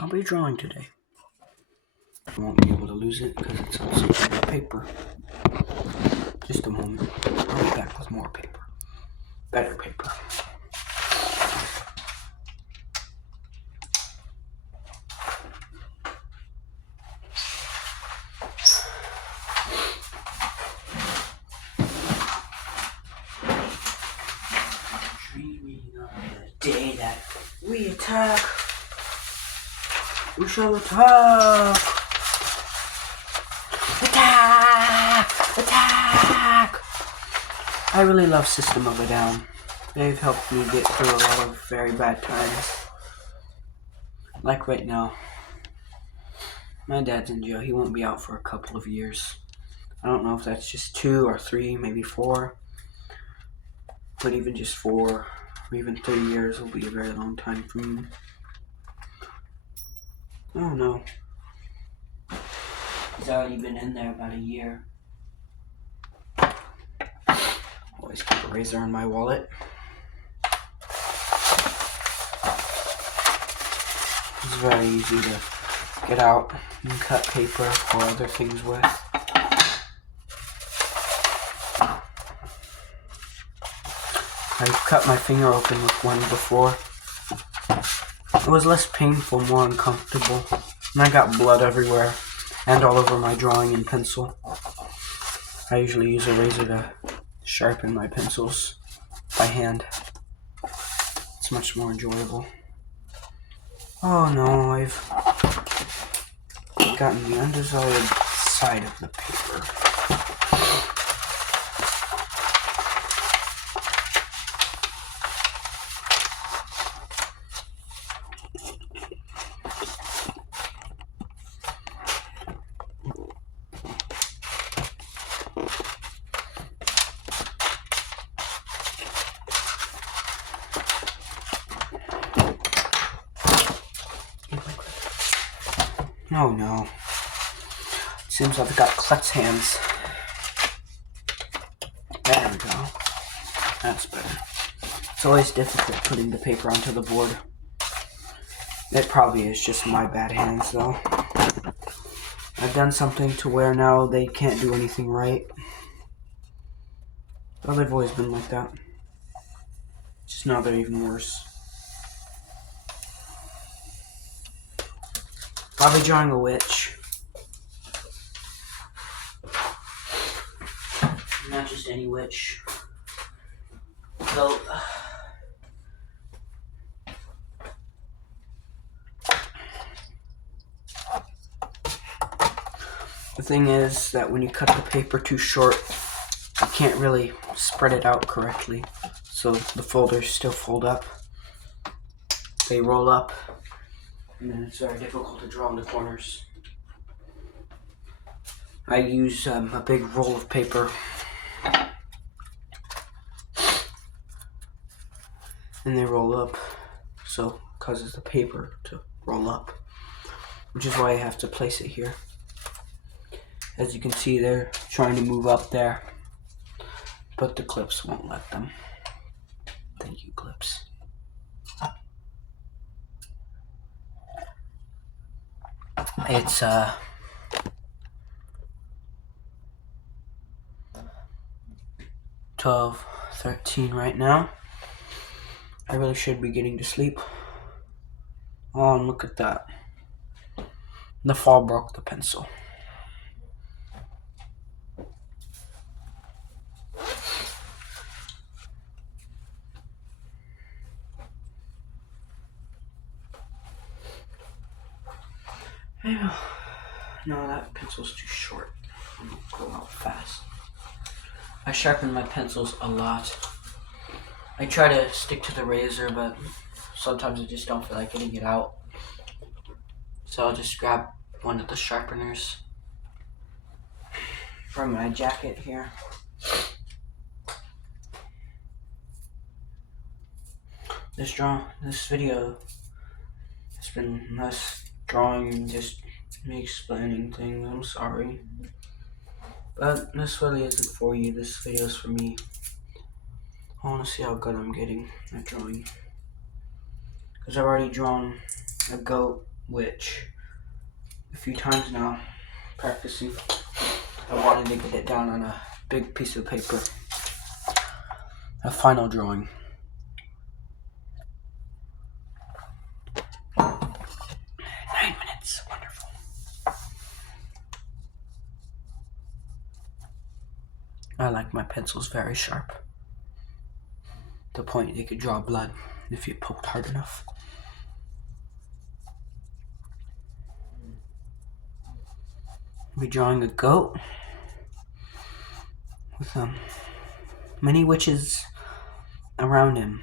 I'll be drawing today. I won't be able to lose it because it's on some type of paper. Just a moment. I'll be back with more paper. Better paper. Dreaming of the day that we attack. We shall attack! Attack! Attack! I really love System of a Down. They've helped me get through a lot of very bad times. Like right now. My dad's in jail. He won't be out for a couple of years. I don't know if that's just 2 or 3, maybe 4. But even just 4 or even 3 years will be a very long time for me. Oh no. He's already been in there about a year. Always keep a razor in my wallet. It's very easy to get out and cut paper or other things with. I've cut my finger open with one before. It was less painful, more uncomfortable, and I got blood everywhere and all over my drawing and pencil. I usually use a razor to sharpen my pencils by hand. It's much more enjoyable. Oh no, I've gotten the undesired side of the paper. Oh no. It seems I've got klutz hands. There we go. That's better. It's always difficult putting the paper onto the board. It probably is just my bad hands though. I've done something to where now they can't do anything right. Well, they've always been like that. Just now they're even worse. I'll be drawing a witch. Not just any witch. So, the thing is that when you cut the paper too short, you can't really spread it out correctly. So the folders still fold up. They roll up. And then it's very difficult to draw in the corners. I use a big roll of paper. And they roll up. So it causes the paper to roll up. Which is why I have to place it here. As you can see, they're trying to move up there. But the clips won't let them. Thank you, clips. It's 12:13 right now. I really should be getting to sleep. Oh, and look at that. The fall broke the pencil. No, that pencil's too short. It'll go out fast. I sharpen my pencils a lot. I try to stick to the razor, but sometimes I just don't feel like getting it out. So I'll just grab one of the sharpeners from my jacket here. This video has been less drawing and just me explaining things. I'm sorry. But this really isn't for you. This video is for me. I want to see how good I'm getting at drawing. Because I've already drawn a goat witch a few times now, practicing. I wanted to get it down on a big piece of paper. A final drawing. 9 minutes. Wonderful. I like my pencils very sharp. The point they could draw blood if you poked hard enough. I'll be drawing a goat with many witches around him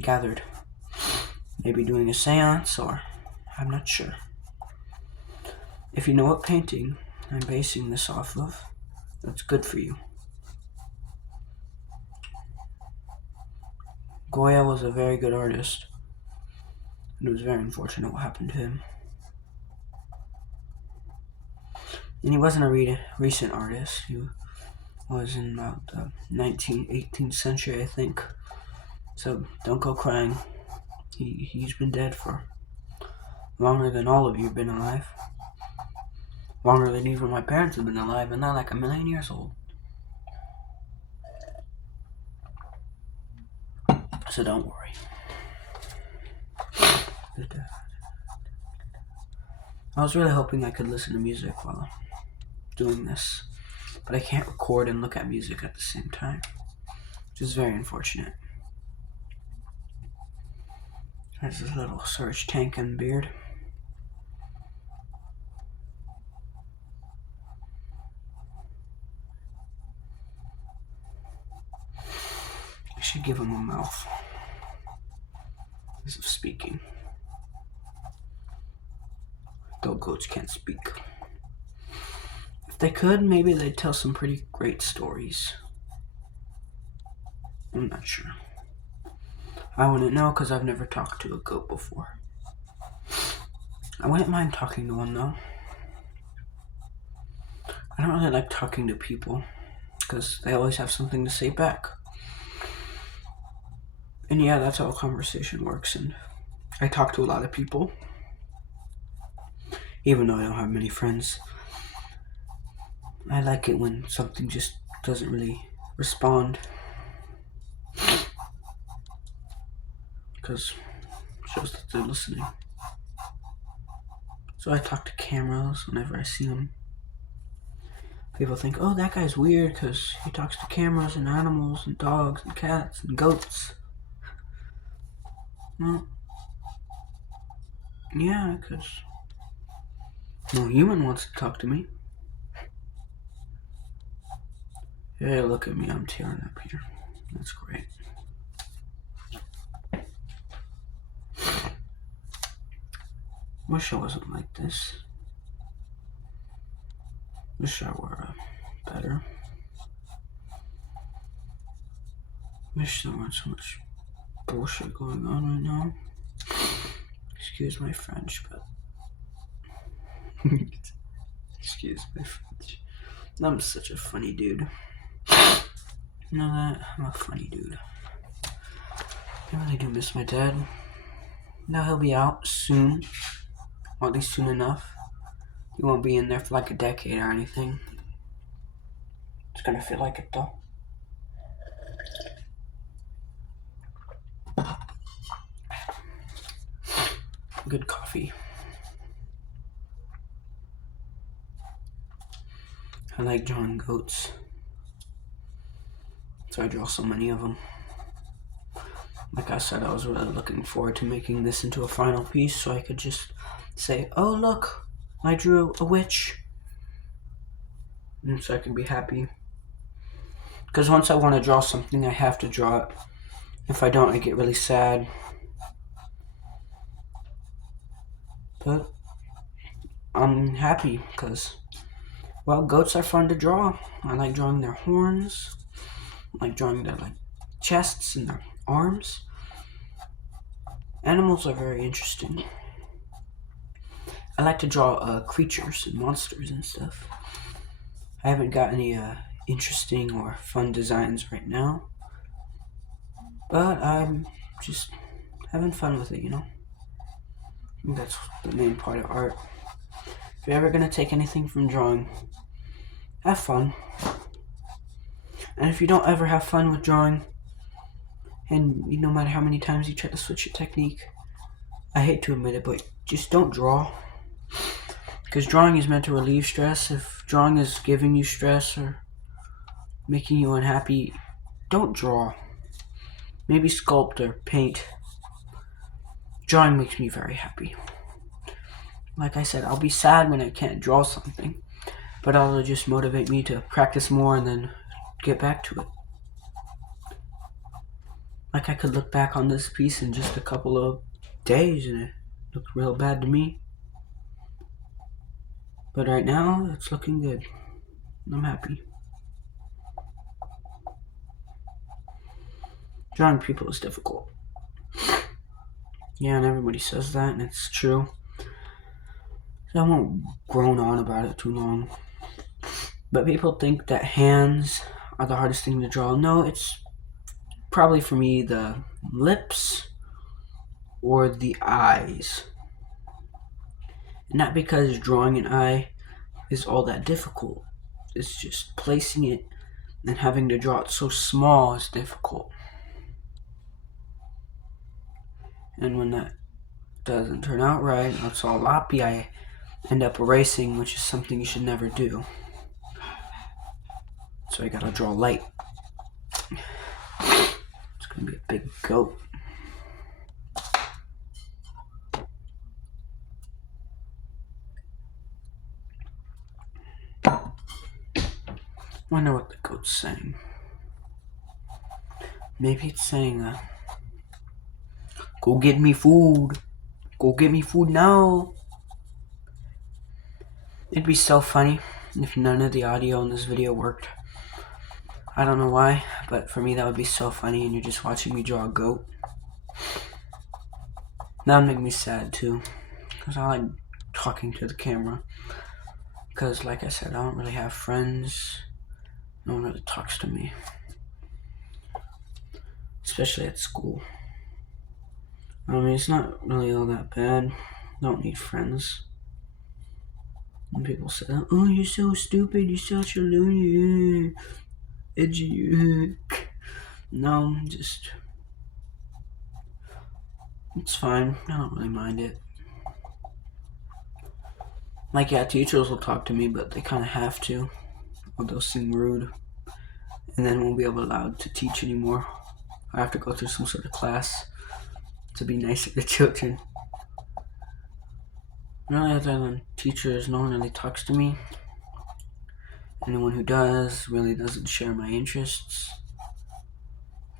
gathered. Maybe doing a seance, or I'm not sure. If you know what painting I'm basing this off of, that's good for you. Goya was a very good artist, and it was very unfortunate what happened to him. And he wasn't a recent artist. He was in about the 18th century, I think. So don't go crying. He's been dead for longer than all of you have been alive. Longer than even my parents have been alive, and they're like 1,000,000 years old. So don't worry. I was really hoping I could listen to music while doing this, but I can't record and look at music at the same time, which is very unfortunate. There's this little Surge tank and beard. I should give him a mouth. This is speaking. Though goats can't speak. If they could, maybe they'd tell some pretty great stories. I'm not sure. I wouldn't know because I've never talked to a goat before. I wouldn't mind talking to one though. I don't really like talking to people because they always have something to say back. And yeah, that's how a conversation works, and I talk to a lot of people, even though I don't have many friends. I like it when something just doesn't really respond, because it shows that they're listening. So I talk to cameras whenever I see them. People think, oh, that guy's weird because he talks to cameras and animals and dogs and cats and goats. Well, yeah, because no human wants to talk to me. Hey, look at me, I'm tearing up here. That's great. Wish I wasn't like this. Wish I were better. Wish there weren't so much bullshit going on right now. Excuse my French, but excuse my French. I'm such a funny dude. You know that? I'm a funny dude. I really do miss my dad. Now he'll be out soon, or at least soon enough. He won't be in there for like a decade or anything. It's gonna feel like it though. Good coffee. I like drawing goats, so I draw so many of them. Like I said, I was really looking forward to making this into a final piece so I could just say, oh look, I drew a witch. And so I can be happy. Because once I want to draw something, I have to draw it. If I don't, I get really sad. But I'm happy because, well, goats are fun to draw. I like drawing their horns. I like drawing their chests and their arms. Animals are very interesting. I like to draw creatures and monsters and stuff. I haven't got any interesting or fun designs right now, but I'm just having fun with it, you know. think that's the main part of art. If you're ever going to take anything from drawing, have fun. And if you don't ever have fun with drawing, and no matter how many times you try to switch your technique, I hate to admit it, but just don't draw. Because drawing is meant to relieve stress. If drawing is giving you stress or making you unhappy, don't draw. Maybe sculpt or paint. Drawing makes me very happy. Like I said, I'll be sad when I can't draw something, but that'll just motivate me to practice more and then get back to it. Like I could look back on this piece in just a couple of days and it looked real bad to me. But right now, it's looking good. I'm happy. Drawing people is difficult. Yeah, and everybody says that, and it's true. So I won't groan on about it too long. But people think that hands are the hardest thing to draw. No, it's probably for me the lips or the eyes. Not because drawing an eye is all that difficult. It's just placing it and having to draw it so small is difficult. And when that doesn't turn out right, or it's all loppy, I end up erasing, which is something you should never do. So I gotta draw light. It's gonna be a big goat. Wonder what the goat's saying. Maybe it's saying, go get me food. Go get me food now. It'd be so funny if none of the audio in this video worked. I don't know why, but for me that would be so funny, and you're just watching me draw a goat. That would make me sad too, because I like talking to the camera. Because like I said, I don't really have friends. No one really talks to me. Especially at school. I mean, it's not really all that bad. Don't need friends. And people say, oh, you're so stupid, you're such a loony, edgy. No, just, it's fine. I don't really mind it. Like, yeah, teachers will talk to me, but they kind of have to, or they'll seem rude, and then won't be allowed to teach anymore. I have to go through some sort of class to be nice to the children. Really, other than teachers, no one really talks to me. Anyone who does really doesn't share my interests,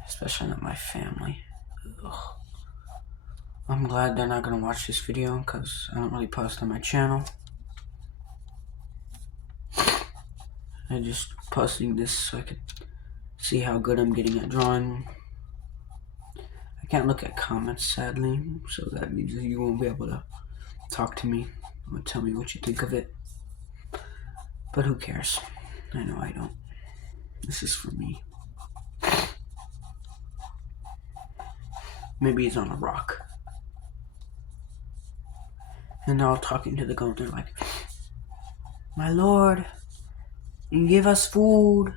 especially not my family. Ugh. I'm glad they're not gonna watch this video because I don't really post on my channel. I'm just posting this so I could see how good I'm getting at drawing. I can't look at comments, sadly, so that means you won't be able to talk to me or tell me what you think of it. But who cares? I know I don't. This is for me. Maybe he's on a rock. And they're all talking to the goat. They're like, my lord, give us food.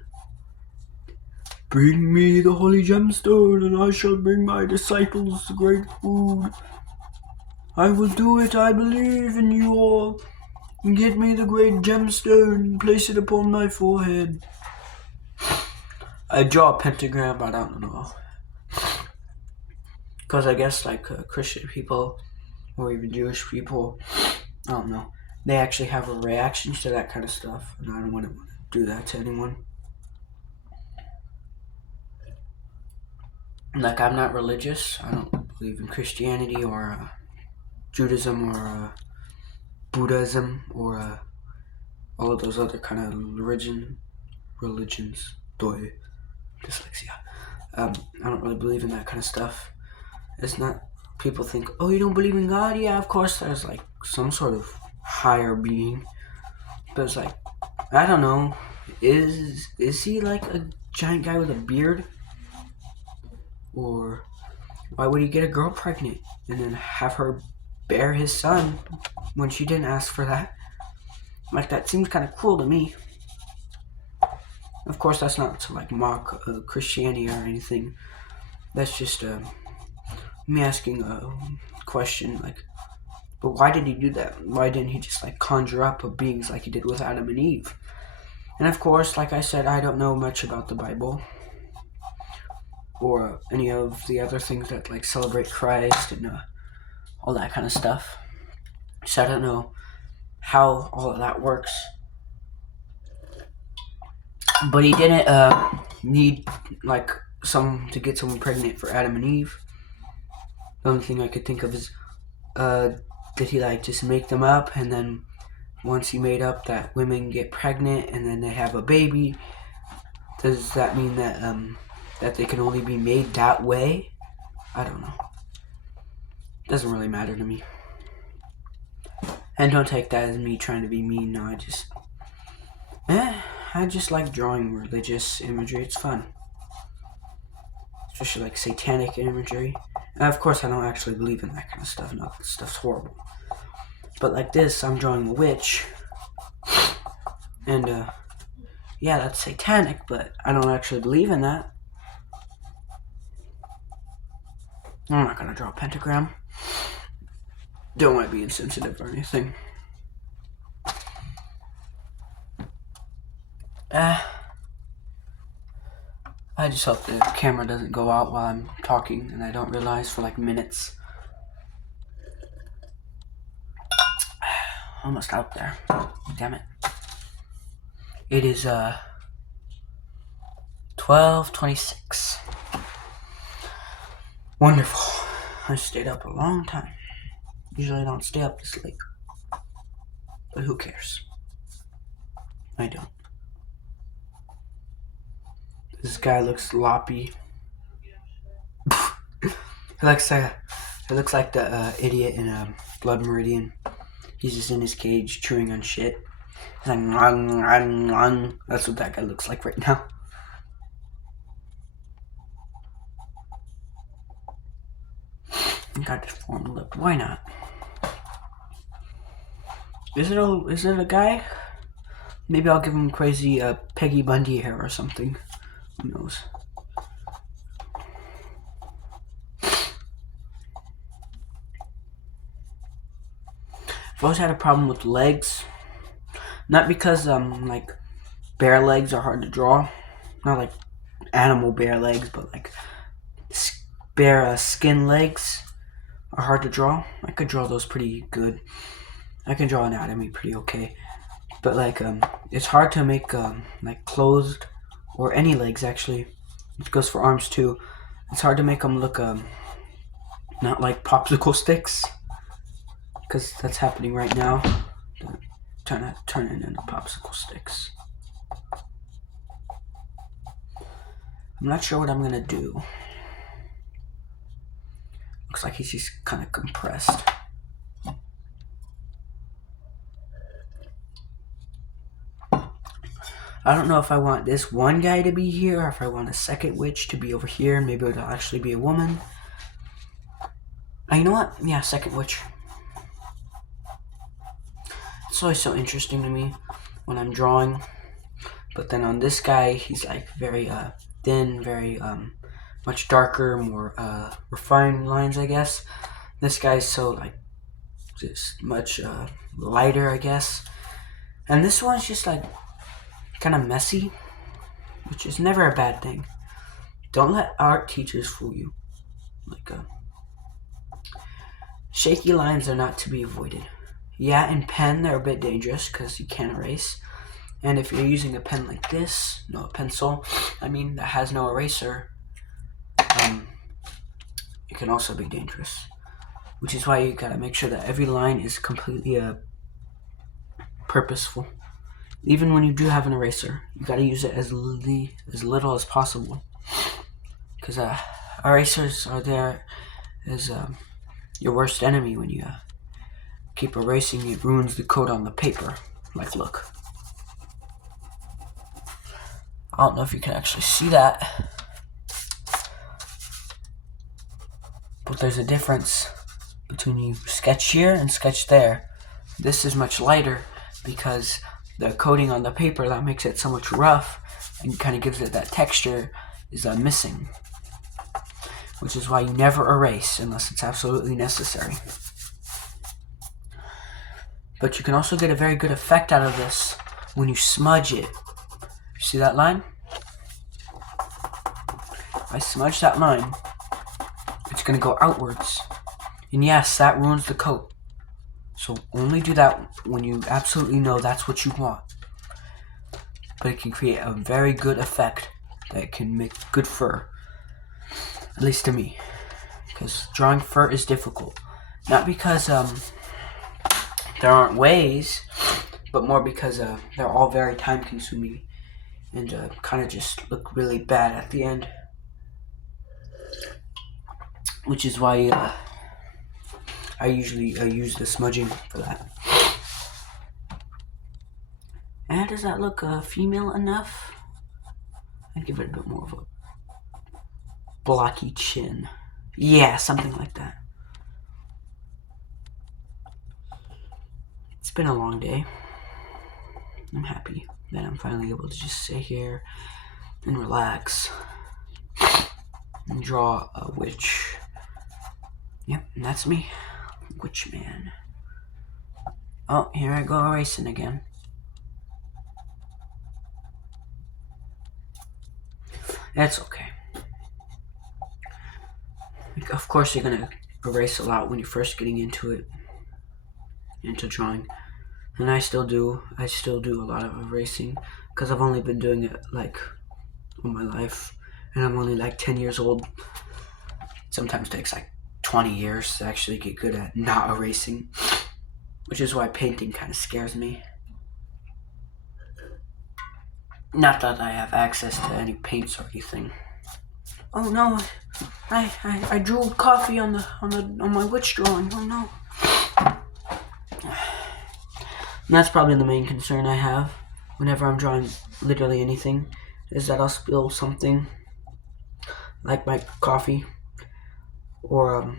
Bring me the holy gemstone, and I shall bring my disciples the great food. I will do it, I believe in you all. Get me the great gemstone and place it upon my forehead. I draw a pentagram, but I don't know. Because I guess like Christian people or even Jewish people, I don't know, they actually have a reaction to that kind of stuff, and I don't want to do that to anyone. Like, I'm not religious. I don't believe in Christianity or Judaism or Buddhism or all of those other kind of religions. Dyslexia. I don't really believe in that kind of stuff. It's not, people think, oh, you don't believe in God? Yeah, of course there's like some sort of higher being. But it's like, I don't know. Is he like a giant guy with a beard? Or why would he get a girl pregnant and then have her bear his son when she didn't ask for that. Like, that seems kind of cruel to me. Of course, that's not to like mock Christianity or anything. That's just me asking a question, like, but why did he do that? Why didn't he just like conjure up beings like he did with Adam and Eve? And of course, like I said, I don't know much about the Bible or any of the other things that like celebrate Christ and all that kind of stuff. So I don't know how all of that works. But he didn't need like to get someone pregnant for Adam and Eve. The only thing I could think of is did he like just make them up, and then once he made up that women get pregnant and then they have a baby, does that mean that that they can only be made that way? I don't know. Doesn't really matter to me. And don't take that as me trying to be mean. No, I just like drawing religious imagery. It's fun. Especially like satanic imagery. And of course, I don't actually believe in that kind of stuff. No, that stuff's horrible. But like this, I'm drawing a witch. And yeah, that's satanic, but I don't actually believe in that. I'm not gonna draw a pentagram. Don't want to be insensitive or anything. I just hope the camera doesn't go out while I'm talking and I don't realize for like minutes. Almost out there. Damn it. It is 12:26. Wonderful. I stayed up a long time. Usually I don't stay up this late. But who cares? I don't. This guy looks sloppy. He looks like the idiot in Blood Meridian. He's just in his cage chewing on shit. He's like, ngung, ngung, ngung. That's what that guy looks like right now. Got deformed lip. Why not? Is it a guy? Maybe I'll give him crazy Peggy Bundy hair or something. Who knows? I've always had a problem with legs. Not because like bear legs are hard to draw. Not like animal bear legs, but like bear skin legs are hard to draw. I could draw those pretty good. I can draw anatomy pretty okay. But like it's hard to make like closed or any legs actually. It goes for arms too. It's hard to make them look not like popsicle sticks, because that's happening right now. Trying to turn it into popsicle sticks. I'm not sure what I'm gonna do. Looks like he's just kind of compressed. I don't know if I want this one guy to be here or if I want a second witch to be over here. Maybe it'll actually be a woman. You know what? Yeah, second witch. It's always so interesting to me when I'm drawing. But then on this guy, he's like very thin, very much darker, more refined lines, I guess. This guy's so like just much lighter, I guess. And this one's just like kind of messy, which is never a bad thing. Don't let art teachers fool you. Like shaky lines are not to be avoided. Yeah, in pen they're a bit dangerous because you can't erase. And if you're using a pen like this, no, a pencil, I mean, that has no eraser, it can also be dangerous. Which is why you gotta make sure that every line is completely purposeful. Even when you do have an eraser, you gotta use it as little as possible. Because erasers are there as your worst enemy. When you keep erasing, it ruins the code on the paper. Like, look. I don't know if you can actually see that, but there's a difference between you sketch here and sketch there. This is much lighter because the coating on the paper that makes it so much rough and kind of gives it that texture is missing. Which is why you never erase unless it's absolutely necessary. But you can also get a very good effect out of this when you smudge it. See that line? If I smudge that line, it's going to go outwards. And yes, that ruins the coat. So only do that when you absolutely know that's what you want. But it can create a very good effect that can make good fur. At least to me. Because drawing fur is difficult. Not because there aren't ways, but more because they're all very time consuming. And kind of just look really bad at the end. Which is why I usually use the smudging for that. And does that look female enough? I'd give it a bit more of a blocky chin. Yeah, something like that. It's been a long day. I'm happy that I'm finally able to just sit here and relax and draw a witch. Yep, and that's me. Witch man. Oh, here I go erasing again. That's okay. Of course you're gonna erase a lot when you're first getting into drawing. And I still do a lot of erasing because I've only been doing it like all my life. And I'm only like 10 years old. Sometimes it takes like 20 years to actually get good at not erasing. Which is why painting kind of scares me. Not that I have access to any paints or anything. Oh no, I drew coffee on my witch drawing. Oh no. And that's probably the main concern I have whenever I'm drawing literally anything, is that I'll spill something like my coffee or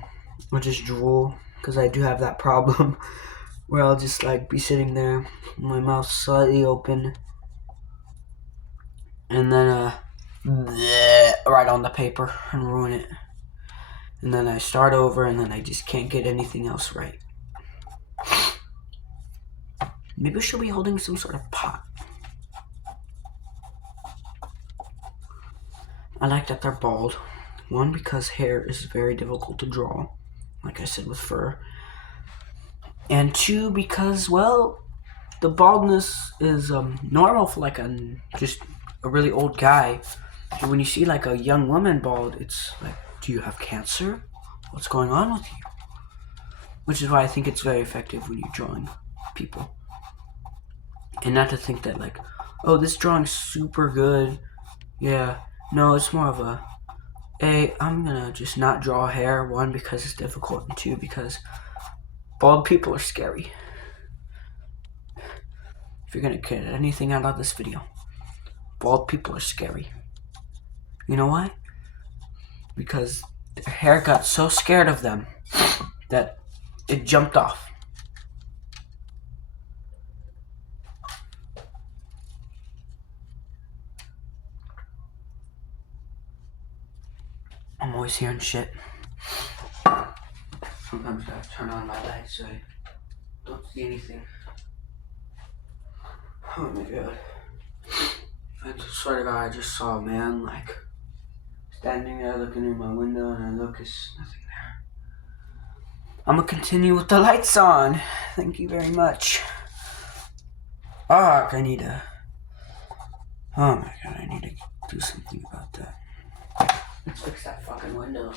just drool, because I do have that problem where I'll just like be sitting there with my mouth slightly open and then right on the paper and ruin it. And then I start over and then I just can't get anything else right. Maybe she'll be holding some sort of pot. I like that they're bald. One, because hair is very difficult to draw, like I said with fur. And two, because, well, the baldness is normal for like just a really old guy. And when you see like a young woman bald, it's like, do you have cancer? What's going on with you? Which is why I think it's very effective when you're drawing people. And not to think that like, oh, this drawing's super good. Yeah, no, it's more of a, hey, I'm gonna just not draw hair. One, because it's difficult, and two, because bald people are scary. If you're gonna get anything out of this video, bald people are scary. You know why? Because their hair got so scared of them that it jumped off. I'm always hearing shit. Sometimes I gotta turn on my lights so I don't see anything. Oh my god. I swear to god, I just saw a man like standing there looking in my window and I look, there's nothing there. I'm gonna continue with the lights on. Thank you very much. Fuck, I need to... Oh my god, I need to do something about that. Let's fix that fucking window.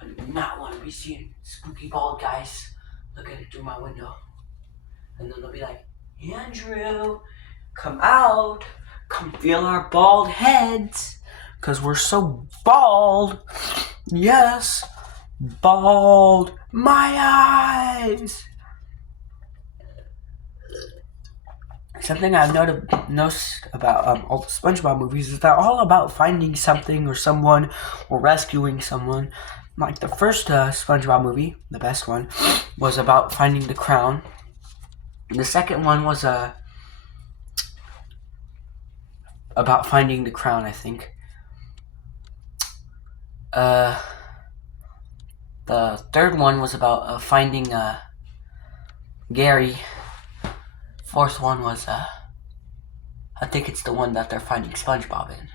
I do not want to be seeing spooky bald guys looking through my window. And then they'll be like, Andrew, come out. Come feel our bald heads. Because we're so bald. Yes. Bald. My eyes. Something I've noticed about all the SpongeBob movies is they're all about finding something or someone or rescuing someone. like the first SpongeBob movie, the best one, was about finding the crown. The second one was about finding the crown, I think. The third one was about finding Gary. Fourth one was I think it's the one that they're finding SpongeBob in.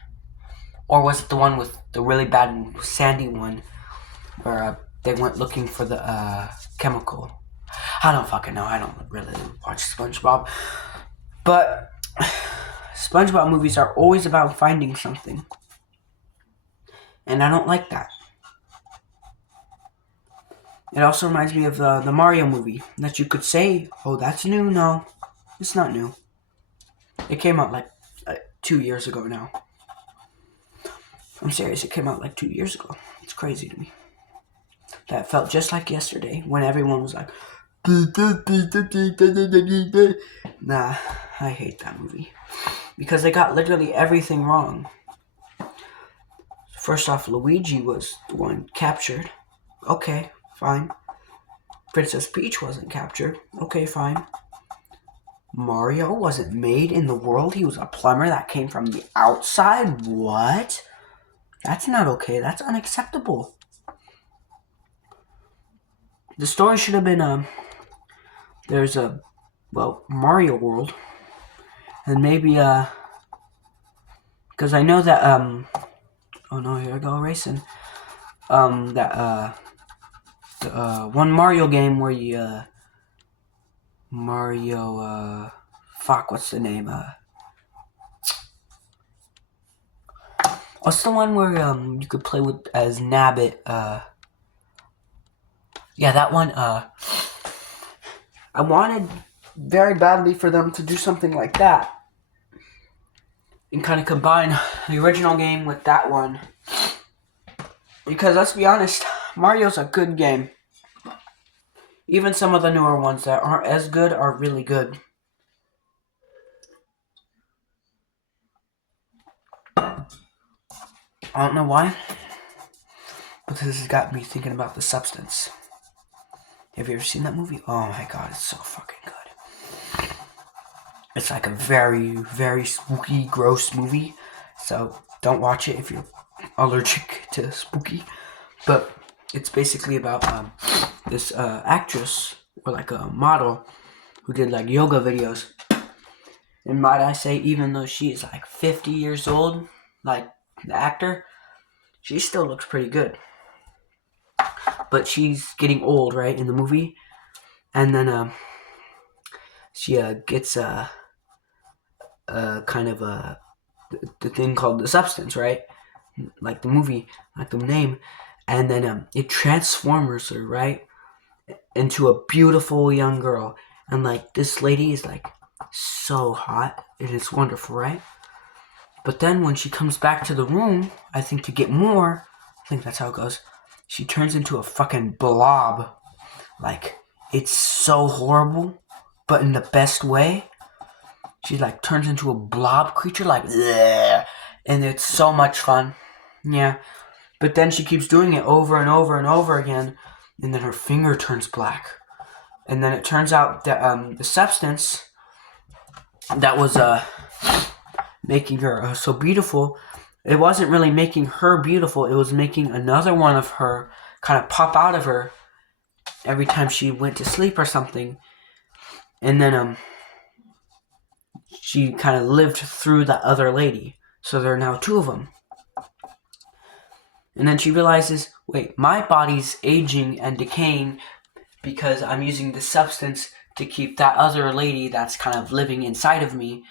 Or was it the one with the really bad sandy one where they went looking for the chemical? I don't fucking know. I don't really watch SpongeBob. But SpongeBob movies are always about finding something. And I don't like that. It also reminds me of the Mario movie. That you could say, oh, that's new. No, it's not new. It came out like 2 years ago now. I'm serious, it came out like 2 years ago. It's crazy to me. That felt just like yesterday when everyone was like, nah, I hate that movie. Because they got literally everything wrong. First off, Luigi was the one captured. Okay, fine. Princess Peach wasn't captured. Okay, fine. Mario wasn't made in the world. He was a plumber that came from the outside. What? That's not okay. That's unacceptable. The story should have been, there's a, Mario World. And maybe, because I know that, oh no, here I go, racing. One Mario game where you, what's the name, what's the one where, you could play with, as Nabbit, yeah, that one, I wanted very badly for them to do something like that. And kind of combine the original game with that one. Because let's be honest, Mario's a good game. Even some of the newer ones that aren't as good are really good. I don't know why, but this has got me thinking about The Substance. Have you ever seen that movie? Oh my god, it's so fucking good. It's like a very, very spooky, gross movie. So don't watch it if you're allergic to spooky. But it's basically about this actress, or like a model, who did like yoga videos. And might I say, even though she is like 50 years old, like the actor, she still looks pretty good. But she's getting old, right, in the movie. And then she gets kind of the thing called The Substance, right? Like the movie, like the name. And then it transforms her, right, into a beautiful young girl. And like this lady is like so hot, and it's wonderful, right? But then when she comes back to the room, I think to get more, I think that's how it goes, she turns into a fucking blob. Like, it's so horrible, but in the best way. She like turns into a blob creature, like, bleh, and it's so much fun. Yeah. But then she keeps doing it over and over and over again, and then her finger turns black. And then it turns out that the substance that was making her so beautiful, it wasn't really making her beautiful, it was making another one of her kind of pop out of her every time she went to sleep or something. And then she kind of lived through the other lady. So there are now two of them. And then she realizes, wait, my body's aging and decaying because I'm using this substance to keep that other lady that's kind of living inside of me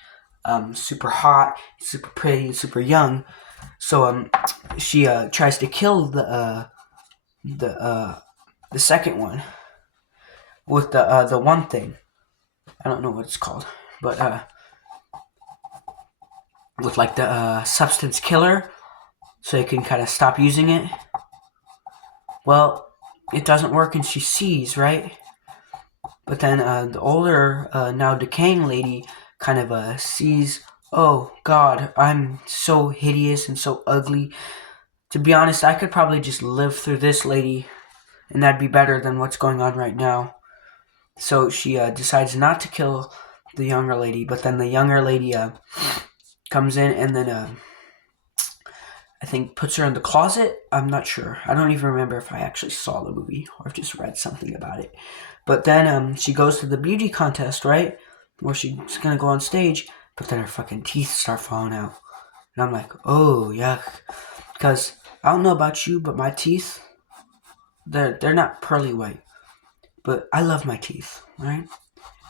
super hot, super pretty, super young. So she tries to kill the second one with the one thing. I don't know what it's called, but with like the substance killer, so you can kind of stop using it. Well, it doesn't work, and she sees, right? But then the older, now decaying lady kind of sees, oh god, I'm so hideous and so ugly to be honest, I could probably just live through this lady, and that'd be better than what's going on right now. So she decides not to kill the younger lady, but then the younger lady comes in and then I think puts her in the closet. I'm not sure. I don't even remember if I actually saw the movie or I've just read something about it. But then she goes to the beauty contest, right? Where she's gonna go on stage, but then her fucking teeth start falling out. And I'm like, oh, yuck. Because I don't know about you, but my teeth, they're not pearly white. But I love my teeth, right?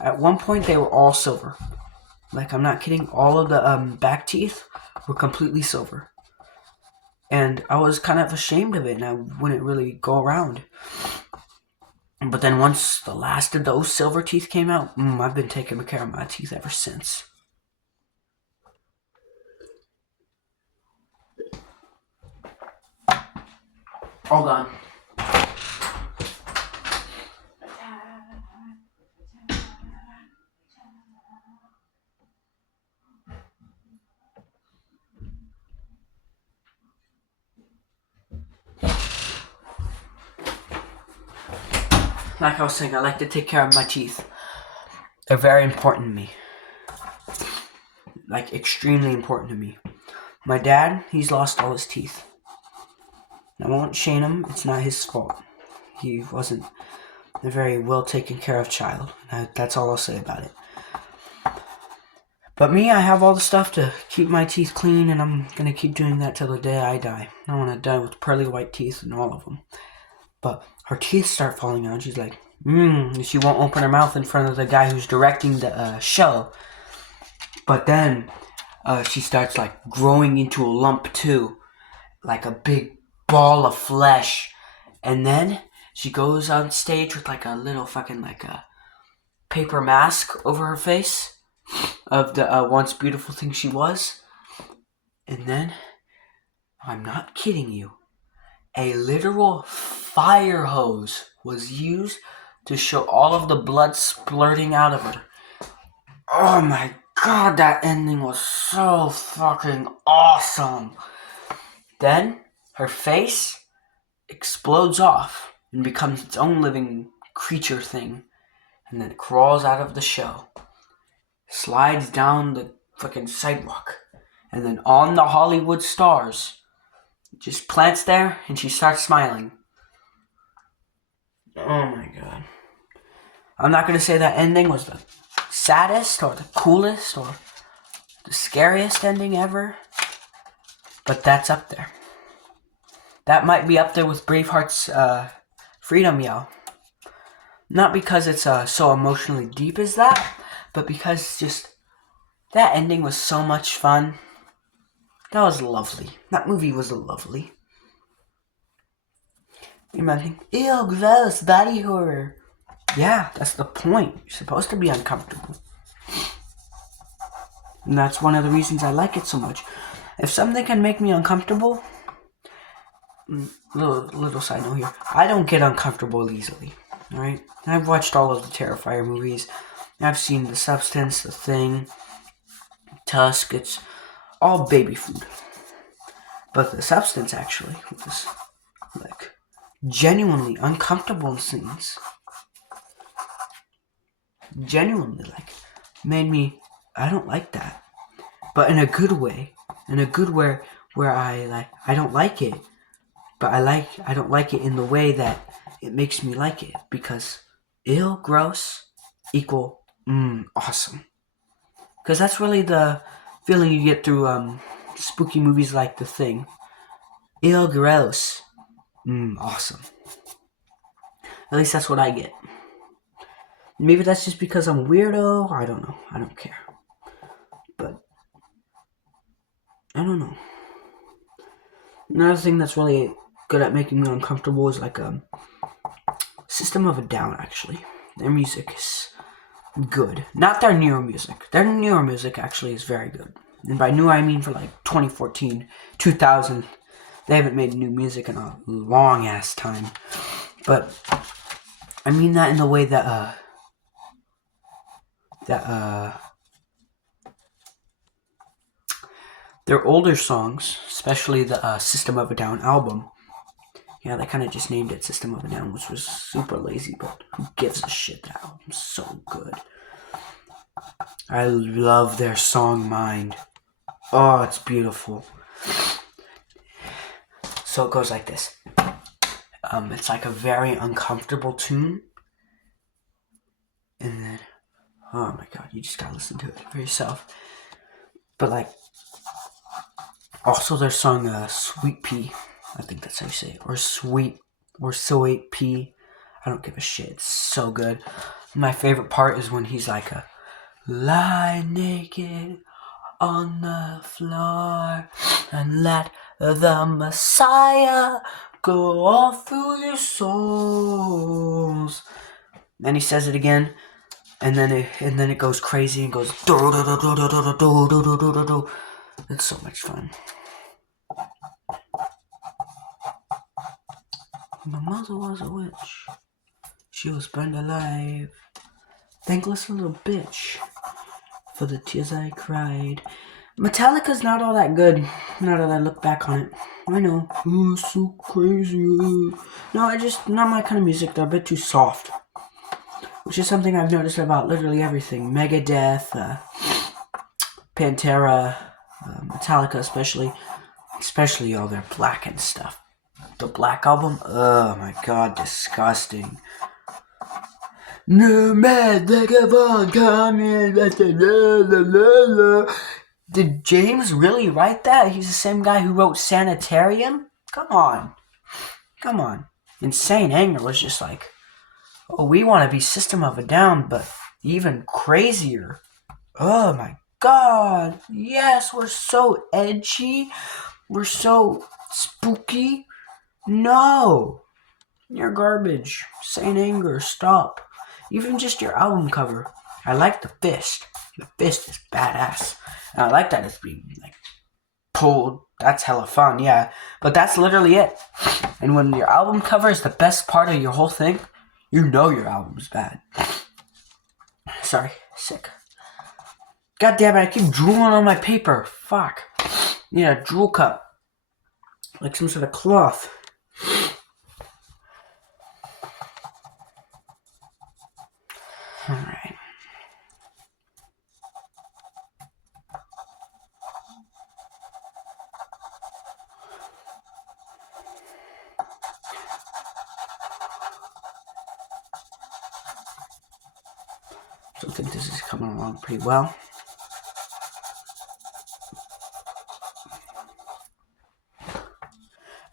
At one point, they were all silver. Like, I'm not kidding. All of the back teeth were completely silver. And I was kind of ashamed of it, and I wouldn't really go around. But then once the last of those silver teeth came out, I've been taking care of my teeth ever since. Hold on. Like I was saying, I like to take care of my teeth. They're very important to me. Like, extremely important to me. My dad, he's lost all his teeth. I won't shame him. It's not his fault. He wasn't a very well taken care of child. That's all I'll say about it. But me, I have all the stuff to keep my teeth clean, and I'm going to keep doing that till the day I die. I want to die with pearly white teeth and all of them. But her teeth start falling out. She's like, she won't open her mouth in front of the guy who's directing the show. But then she starts like growing into a lump too, like a big ball of flesh. And then she goes on stage with like a little fucking like a paper mask over her face of the once beautiful thing she was. And then, I'm not kidding you, a literal fire hose was used to show all of the blood splurting out of her. Oh my god, that ending was so fucking awesome. Then, her face explodes off and becomes its own living creature thing. And then it crawls out of the show. Slides down the fucking sidewalk. And then on the Hollywood stars, just plants there and she starts smiling. Oh my god. I'm not going to say that ending was the saddest or the coolest or the scariest ending ever, but that's up there. That might be up there with Braveheart's freedom yell. Not because it's so emotionally deep as that, but because just that ending was so much fun. That was lovely. That movie was lovely. You might think, ew, gross, body horror. Yeah, that's the point. You're supposed to be uncomfortable. And that's one of the reasons I like it so much. If something can make me uncomfortable, little side note here, I don't get uncomfortable easily. Alright? I've watched all of the Terrifier movies. I've seen The Substance, The Thing, Tusk. It's all baby food. But The Substance actually was like genuinely uncomfortable in scenes. Genuinely, like, made me, I don't like that. But in a good way. In a good way where I don't like it. But I don't like it in the way that it makes me like it. Because ill, gross, equal, awesome. Because that's really the feeling you get through spooky movies like The Thing. Ill, gross, awesome. At least that's what I get. Maybe that's just because I'm a weirdo. I don't know. I don't care. But I don't know. Another thing that's really good at making me uncomfortable is like System of a Down, actually. Their music is good. Not their newer music. Their newer music actually is very good. And by new, I mean for like 2014, 2000. They haven't made new music in a long ass time. But I mean that in the way that Their older songs, especially the System of a Down album, yeah, they kind of just named it System of a Down, which was super lazy, but who gives a shit? That album's so good. I love their song Mind. Oh, it's beautiful. So it goes like this. It's like a very uncomfortable tune. And then, oh my god, you just gotta listen to it for yourself. But like, also their song Sweet Pea, I think that's how you say it, or Sweet Pea. I don't give a shit. It's so good. My favorite part is when he's like lie naked on the floor and let the Messiah go all through your souls. Then he says it again, and then it goes crazy and goes do do do do do do do do do do do. It's so much fun. My mother was a witch. She was burned alive. Thankless little bitch. For the tears I cried. Metallica's not all that good. Now that I look back on it. I know. Oh, so crazy. No, not my kind of music. They're a bit too soft. Which is something I've noticed about literally everything. Megadeth, Pantera, Metallica especially all their Black and stuff. The Black album, oh my god, disgusting. No man, they keep on coming. Did James really write that? He's the same guy who wrote Sanitarium? Come on. Insane Anger was just like, oh, we want to be System of a Down, but even crazier. Oh my god. Yes, we're so edgy. We're so spooky. No. You're garbage. Saint Anger, stop. Even just your album cover. I like the fist. The fist is badass. And I like that it's being like pulled. That's hella fun, yeah. But that's literally it. And when your album cover is the best part of your whole thing, you know your album's bad. Sorry, sick. God damn it, I keep drooling on my paper. Fuck. Need a drool cup. Like some sort of cloth. Alright. So I think this is coming along pretty well.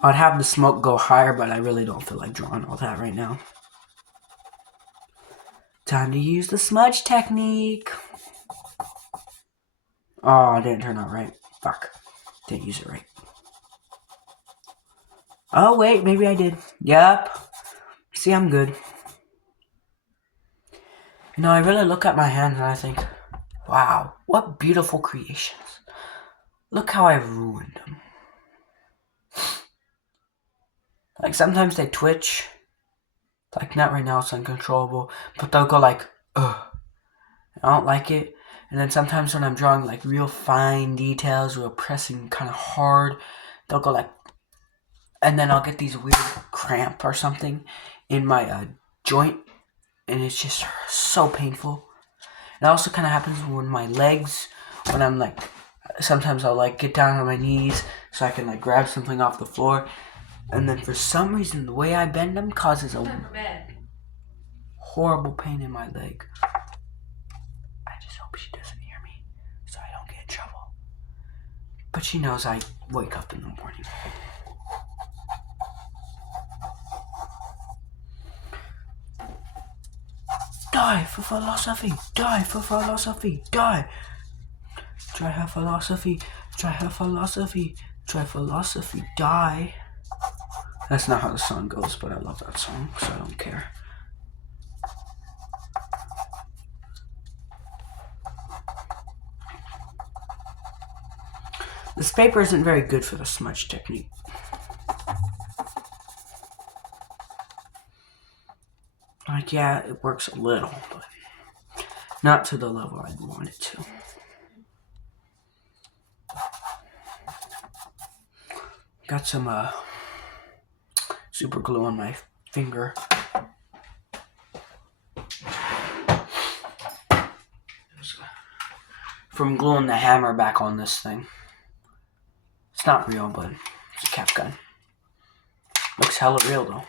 I'd have the smoke go higher, but I really don't feel like drawing all that right now. Time to use the smudge technique. Oh, I didn't turn out right. Fuck. Didn't use it right. Oh, wait, maybe I did. Yep. See, I'm good. You know, I really look at my hands and I think, wow, what beautiful creations. Look how I ruined them. Like, sometimes they twitch. Like, not right now, it's uncontrollable. But they'll go like, ugh. I don't like it. And then sometimes when I'm drawing, like, real fine details, real pressing kind of hard, they'll go like, and then I'll get these weird cramp or something in my joint. And it's just so painful. It also kind of happens when my legs, when I'm like, sometimes I'll like get down on my knees so I can like grab something off the floor. And then for some reason, the way I bend them causes a horrible pain in my leg. I just hope she doesn't hear me so I don't get in trouble. But she knows I wake up in the morning. Die for philosophy, die for philosophy, die. Try her philosophy, try her philosophy, try philosophy, die. That's not how the song goes, but I love that song, so I don't care. This paper isn't very good for the smudge technique. Like, yeah, it works a little, but not to the level I'd want it to. got some super glue on my finger. From gluing the hammer back on this thing. It's not real, but it's a cap gun. Looks hella real though.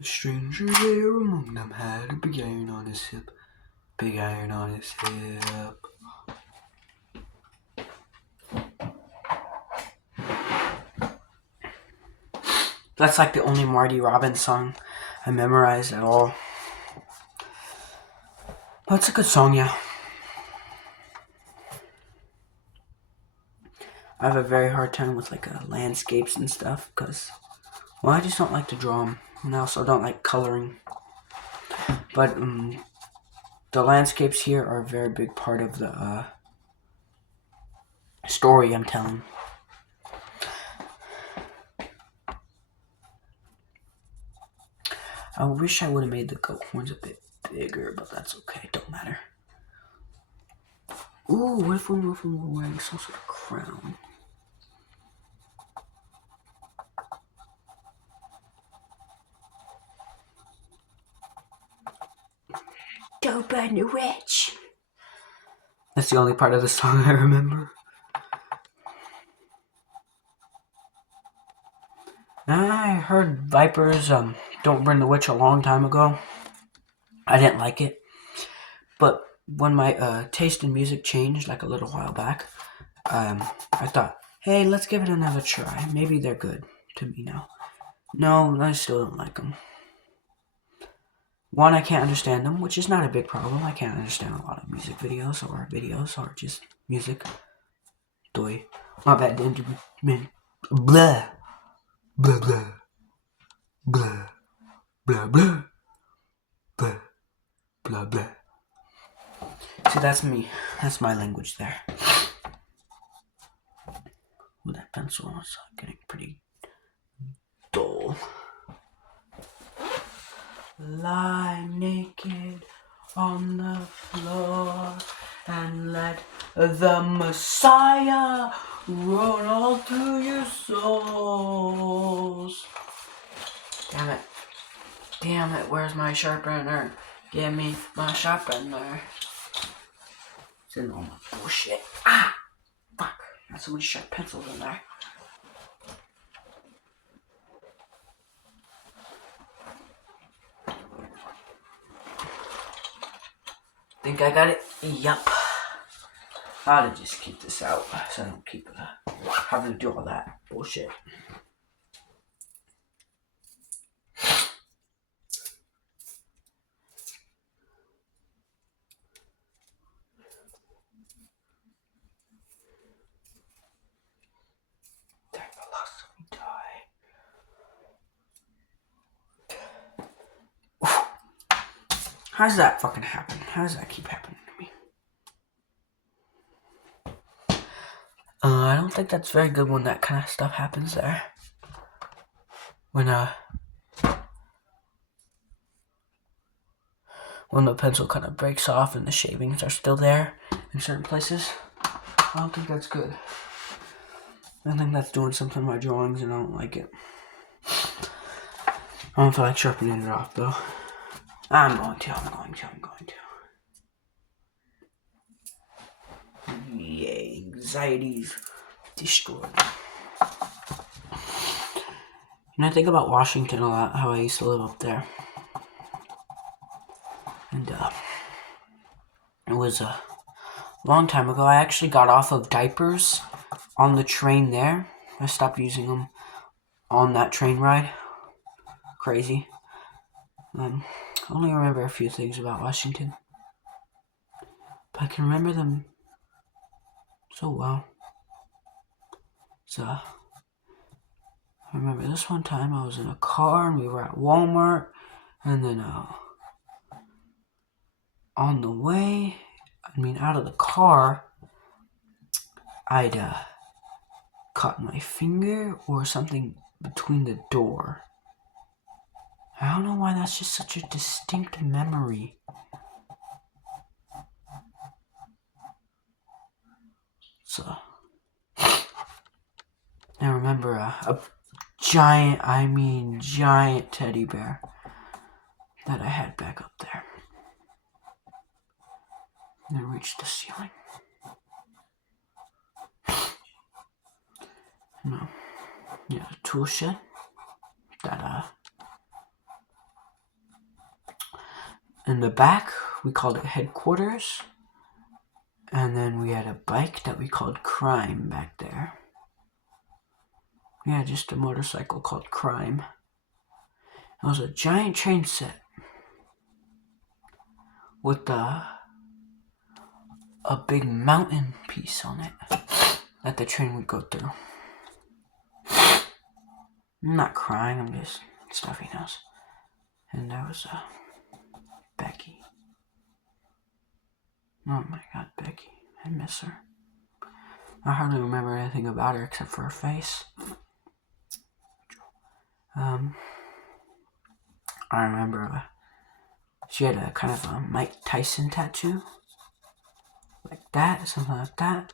A stranger there among them had a big iron on his hip. Big iron on his hip. That's like the only Marty Robbins song I memorized at all. But it's a good song, yeah. I have a very hard time with like landscapes and stuff because, well, I just don't like to draw them. And I also don't like coloring. But the landscapes here are a very big part of the story I'm telling. I wish I would have made the goat horns a bit bigger, but that's okay. Don't matter. Ooh, what if we're wearing some sort of crown? Don't burn the witch. That's the only part of the song I remember. I heard Vipers Don't Burn the Witch a long time ago. I didn't like it. But when my taste in music changed like a little while back, I thought, hey, let's give it another try. Maybe they're good to me now. No, I still don't like them. One, I can't understand them, which is not a big problem. I can't understand a lot of music videos or just music. Doy. My bad, man. Blah. Blah, blah. Blah. Blah, blah. Blah. Blah, blah. See, that's me. That's my language there. With that pencil, it's getting pretty dull. Lie naked on the floor and let the Messiah run all through your souls. Damn it. Damn it, where's my sharpener? Give me my sharpener. It's in all my bullshit. Ah! Fuck. Got so many sharp pencils in there. Think I got it? Yup. I'll just keep this out so I don't keep having to do all that bullshit. That philosophy die. How does that fucking happen? How does that keep happening to me? I don't think that's very good when that kind of stuff happens there. When the pencil kind of breaks off and the shavings are still there in certain places. I don't think that's good. I think that's doing something to my drawings and I don't like it. I don't feel like sharpening it off though. I'm going to. Yay, anxiety's destroyed. And I think about Washington a lot, how I used to live up there. And it was a long time ago. I actually got off of diapers on the train there. I stopped using them on that train ride. Crazy. I only remember a few things about Washington. But I can remember them so well. So, I remember this one time I was in a car and we were at Walmart. And then on the way, out of the car, I'd caught my finger or something between the door. I don't know why that's just such a distinct memory. So, I remember a giant, I mean giant teddy bear that I had back up there. And it reached the ceiling. No. Yeah, the tool shed that in the back we called it headquarters. And then we had a bike that we called Crime back there. Yeah, just a motorcycle called Crime. It was a giant train set with a big mountain piece on it that the train would go through. I'm not crying, I'm just stuffy nose. And that was Becky. Oh my god, Becky. I miss her. I hardly remember anything about her except for her face. I remember she had a kind of a Mike Tyson tattoo. Like that, something like that.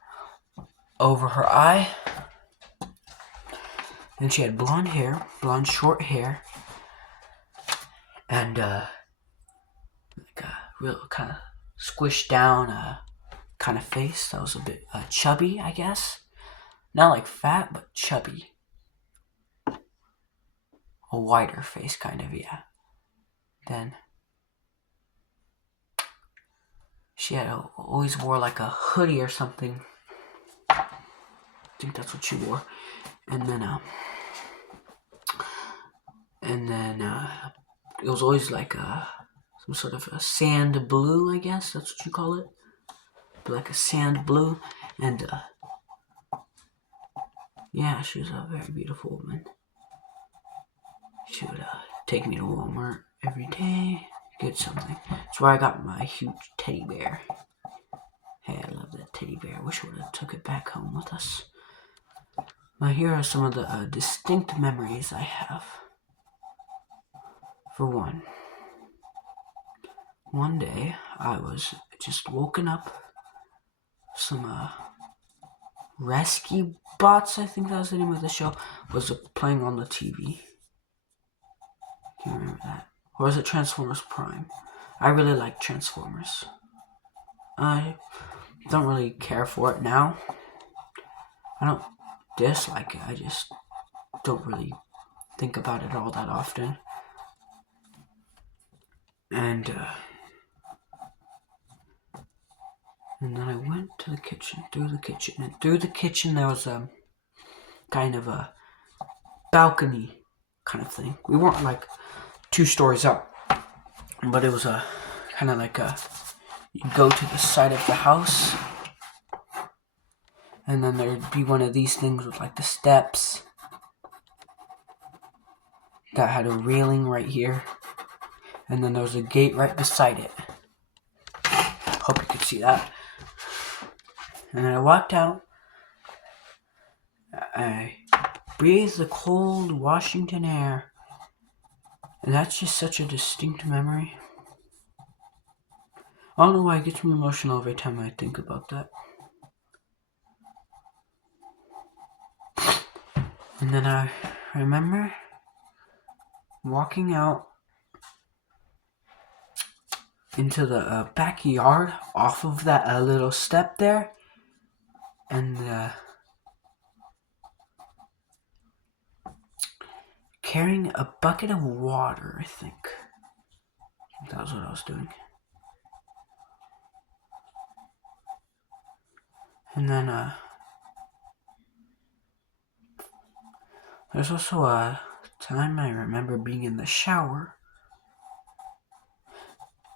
Over her eye. And she had blonde hair, blonde short hair. And like a real kind of squished down kind of face that was a bit chubby, I guess. Not like fat, but chubby. A wider face, kind of, yeah. Then she had always wore like a hoodie or something. I think that's what she wore. And then it was always like some sort of a sand blue, I guess that's what you call it. But like a sand blue, and yeah, she was a very beautiful woman. She would take me to Walmart every day, get something. That's where I got my huge teddy bear. Hey, I love that teddy bear. I wish I would have took it back home with us. Now here are some of the distinct memories I have. For one day I was just woken up. Some Rescue Bots, I think that was the name of the show, was playing on the TV. Can you remember that? Or was it Transformers Prime? I really like Transformers. I don't really care for it now. I don't dislike it, I just don't really think about it all that often. And then I went to the kitchen, through the kitchen there was a kind of a balcony kind of thing. We weren't like 2 stories up, but it was a kind of like you go to the side of the house, and then there'd be one of these things with like the steps that had a railing right here, and then there was a gate right beside it. Hope you could see that. And then I walked out. I breathed the cold Washington air, and that's just such a distinct memory. I don't know why it gets me emotional every time I think about that. And then I remember walking out into the backyard off of that little step there, and carrying a bucket of water, I think. That was what I was doing. And then there's also a time I remember being in the shower.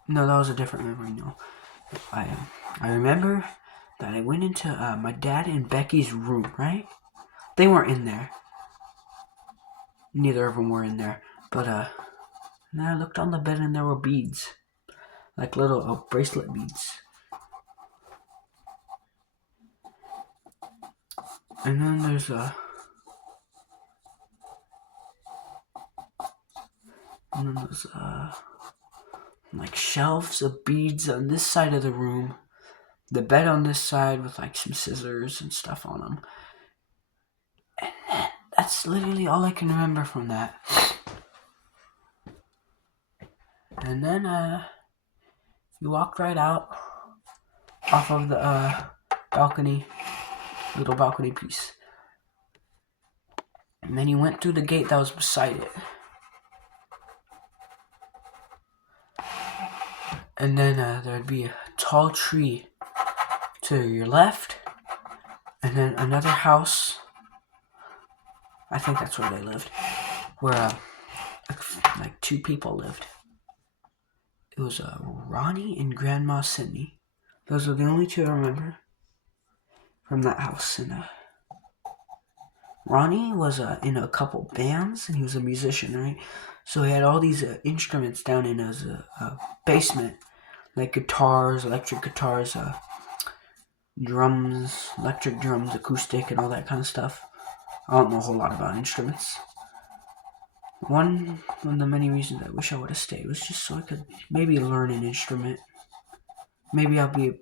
No, that was a different memory. No, I remember that I went into my dad and Becky's room. Right? They weren't in there. Neither of them were in there. But and then I looked on the bed and there were beads, like little bracelet beads. And then there's like shelves of beads on this side of the room, the bed on this side with like some scissors and stuff on them. And then that's literally all I can remember from that. And then he walked right out off of the balcony, little balcony piece. And then he went through the gate that was beside it. And then there'd be a tall tree to your left, and then another house. I think that's where they lived, where like 2 people lived. It was Ronnie and Grandma Sydney. Those are the only 2 I remember from that house. And Ronnie was in a couple bands, and he was a musician, right? So he had all these instruments down in his basement, like guitars, electric guitars, drums, electric drums, acoustic, and all that kind of stuff. I don't know a whole lot about instruments. One of the many reasons I wish I would have stayed was just so I could maybe learn an instrument. Maybe I'll be a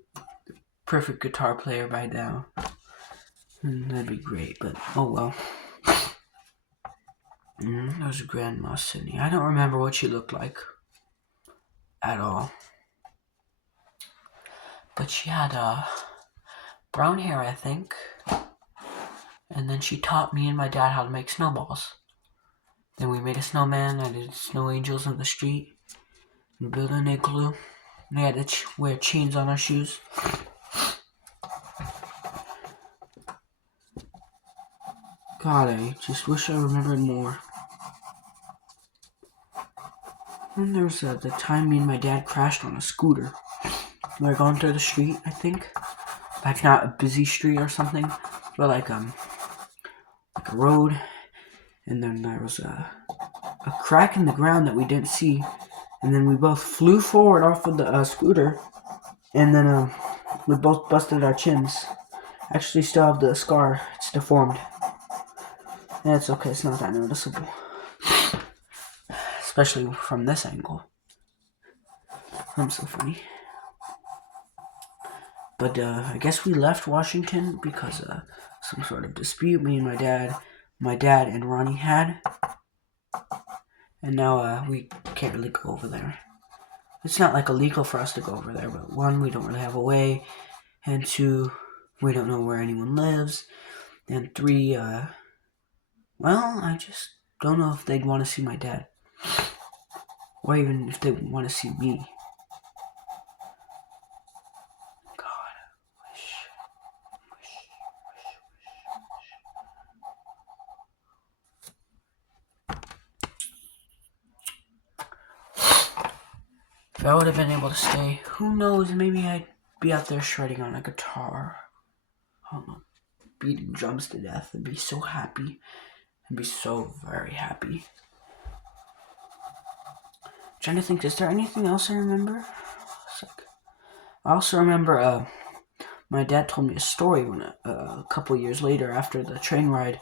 perfect guitar player by now. That'd be great, but oh well. That was Grandma Sydney. I don't remember what she looked like at all. But she had brown hair, I think. And then she taught me and my dad how to make snowballs. Then we made a snowman. I did snow angels in the street. We built an igloo. We had to wear chains on our shoes. God, I just wish I remembered more. And there was the time me and my dad crashed on a scooter. We were going through the street, I think. Like not a busy street or something, but like a road. And then there was a crack in the ground that we didn't see. And then we both flew forward off of the scooter. And then we both busted our chins. Actually still have the scar. It's deformed. And it's okay, it's not that noticeable. Especially from this angle. I'm so funny. But I guess we left Washington because some sort of dispute me and my dad and Ronnie had. And now we can't really go over there. It's not like illegal for us to go over there, but 1, we don't really have a way. And 2, we don't know where anyone lives. And 3, well, I just don't know if they'd want to see my dad. Or even if they want to see me. God, wish. If I would have been able to stay, who knows, maybe I'd be out there shredding on a guitar. I don't know, beating drums to death and be so happy. I'd be so very happy. Trying to think, is there anything else I remember? I also remember my dad told me a story when a couple years later after the train ride,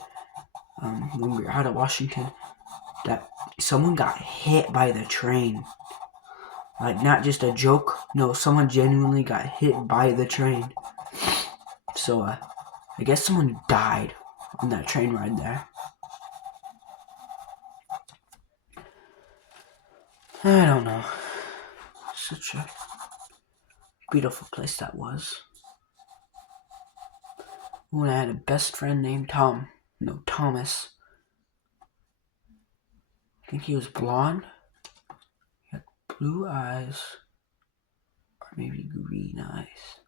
when we were out of Washington, that someone got hit by the train. Like, not just a joke. No, someone genuinely got hit by the train. So, I guess someone died on that train ride there. I don't know. Such a beautiful place that was. When I had a best friend named Thomas. I think he was blonde. He had blue eyes. Or maybe green eyes.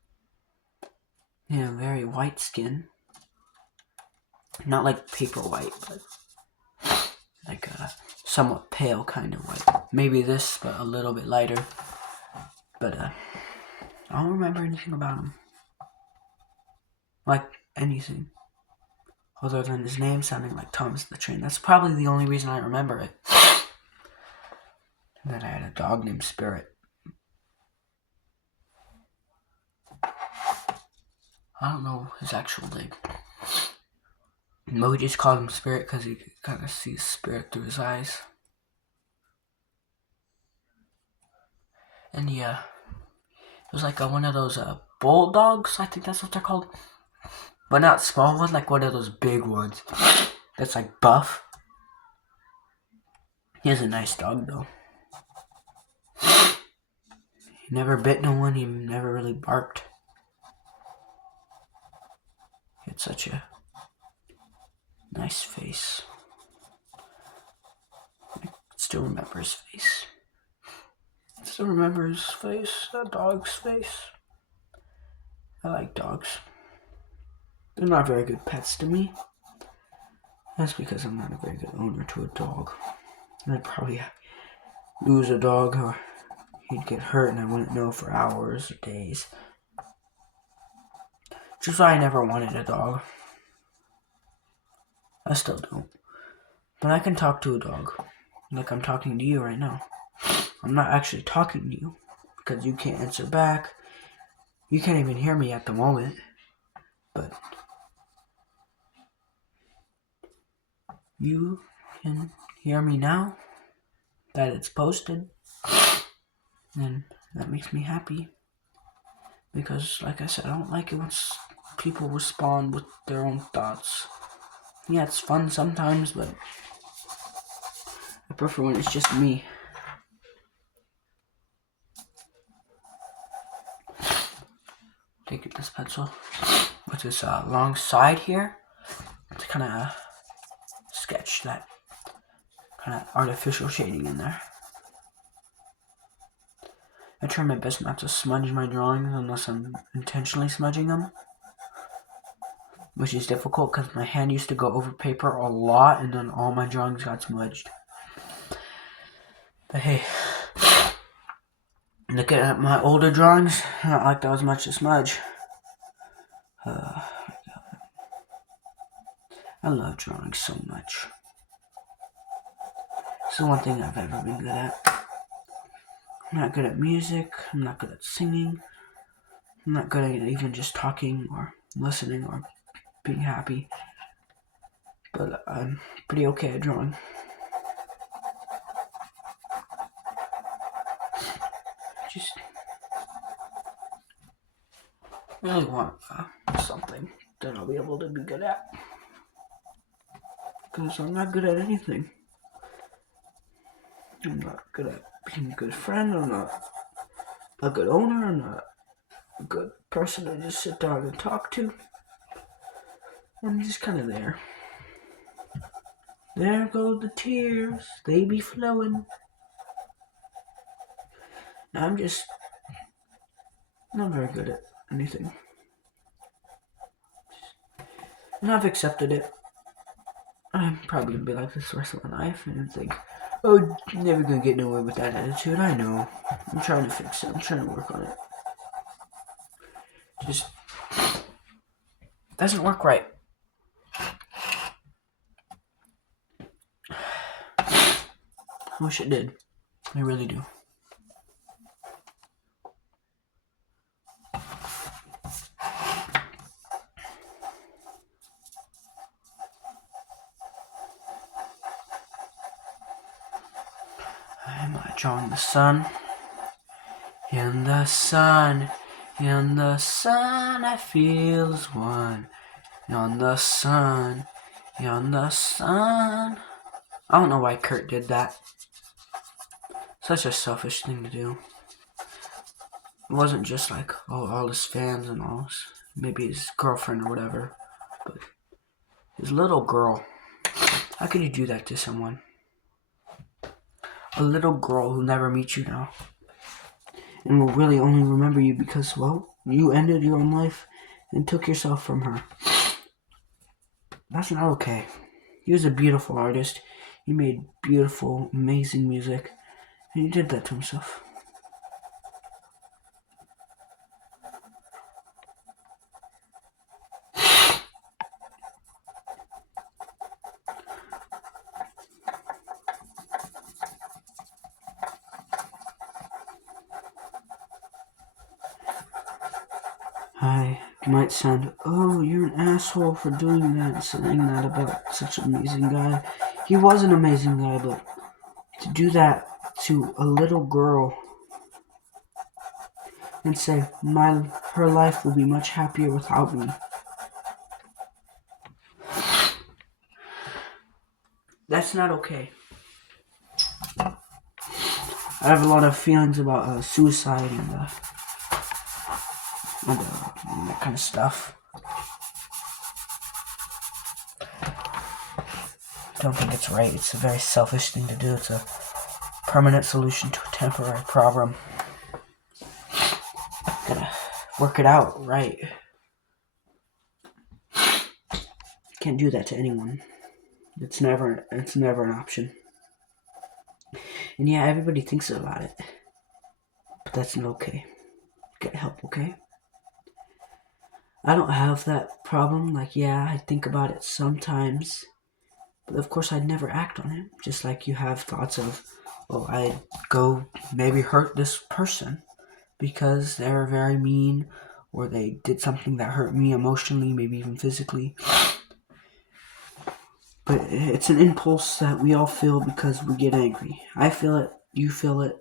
He had a very white skin. Not like paper white, but like a somewhat pale kind of white. Maybe this, but a little bit lighter. But I don't remember anything about him. Like anything. Other than his name sounding like Thomas the Train. That's probably the only reason I remember it. And then I had a dog named Spirit. I don't know his actual name. But we just called him Spirit because he kind of sees spirit through his eyes. And yeah, it was like one of those bulldogs, I think that's what they're called. But not small ones, like one of those big ones. that's like buff. He has a nice dog though. He never bit no one. He never really barked. He had such a nice face. I still remember his face. Still remember his face, that dog's face. I like dogs. They're not very good pets to me. That's because I'm not a very good owner to a dog. I'd probably lose a dog or he'd get hurt and I wouldn't know for hours or days. Which is why I never wanted a dog. I still don't. But I can talk to a dog. Like I'm talking to you right now. I'm not actually talking to you because you can't answer back. You can't even hear me at the moment. But you can hear me now that it's posted. And that makes me happy. Because, like I said, I don't like it when people respond with their own thoughts. Yeah, it's fun sometimes, but I prefer when it's just me. Take this pencil with this long side here to kind of sketch that kind of artificial shading in there. I try my best not to smudge my drawings unless I'm intentionally smudging them, which is difficult because my hand used to go over paper a lot and then all my drawings got smudged. But hey, looking at my older drawings, not like that was much to smudge. I love drawing so much. It's the one thing I've ever been good at. I'm not good at music, I'm not good at singing, I'm not good at even just talking or listening or being happy. But I'm pretty okay at drawing. Just really want something that I'll be able to be good at. Because I'm not good at anything. I'm not good at being a good friend, I'm not a good owner, I'm not a good person to just sit down and talk to. I'm just kind of there. There go the tears, they be flowing. I'm not very good at anything. And I've accepted it. I'm probably gonna be like this the rest of my life and think, oh, never gonna get nowhere with that attitude. I know. I'm trying to fix it. I'm trying to work on it. Just doesn't work right. I wish it did. I really do. I'm drawing the sun. In the sun, in the sun, I feel as one. In the sun, in the sun. I don't know why Kurt did that. Such a selfish thing to do. It wasn't just like, oh, all his fans and all his, maybe his girlfriend or whatever, but his little girl. How could you do that to someone? A little girl who'll never meet you now. And will really only remember you because, well, you ended your own life and took yourself from her. That's not okay. He was a beautiful artist. He made beautiful, amazing music. And he did that to himself. I might sound, oh, you're an asshole for doing that, saying that about such an amazing guy. He was an amazing guy, but to do that to a little girl and say, her life will be much happier without me. That's not okay. I have a lot of feelings about suicide and that kind of stuff. I don't think it's right. It's a very selfish thing to do. It's a permanent solution to a temporary problem. Gotta work it out, right? Can't do that to anyone. It's never an option. And yeah, everybody thinks about it. But that's not okay. Get help, okay? I don't have that problem. Like, yeah, I think about it sometimes. But of course, I'd never act on it. Just like you have thoughts of, oh, I'd go maybe hurt this person because they're very mean or they did something that hurt me emotionally, maybe even physically. But it's an impulse that we all feel because we get angry. I feel it, you feel it,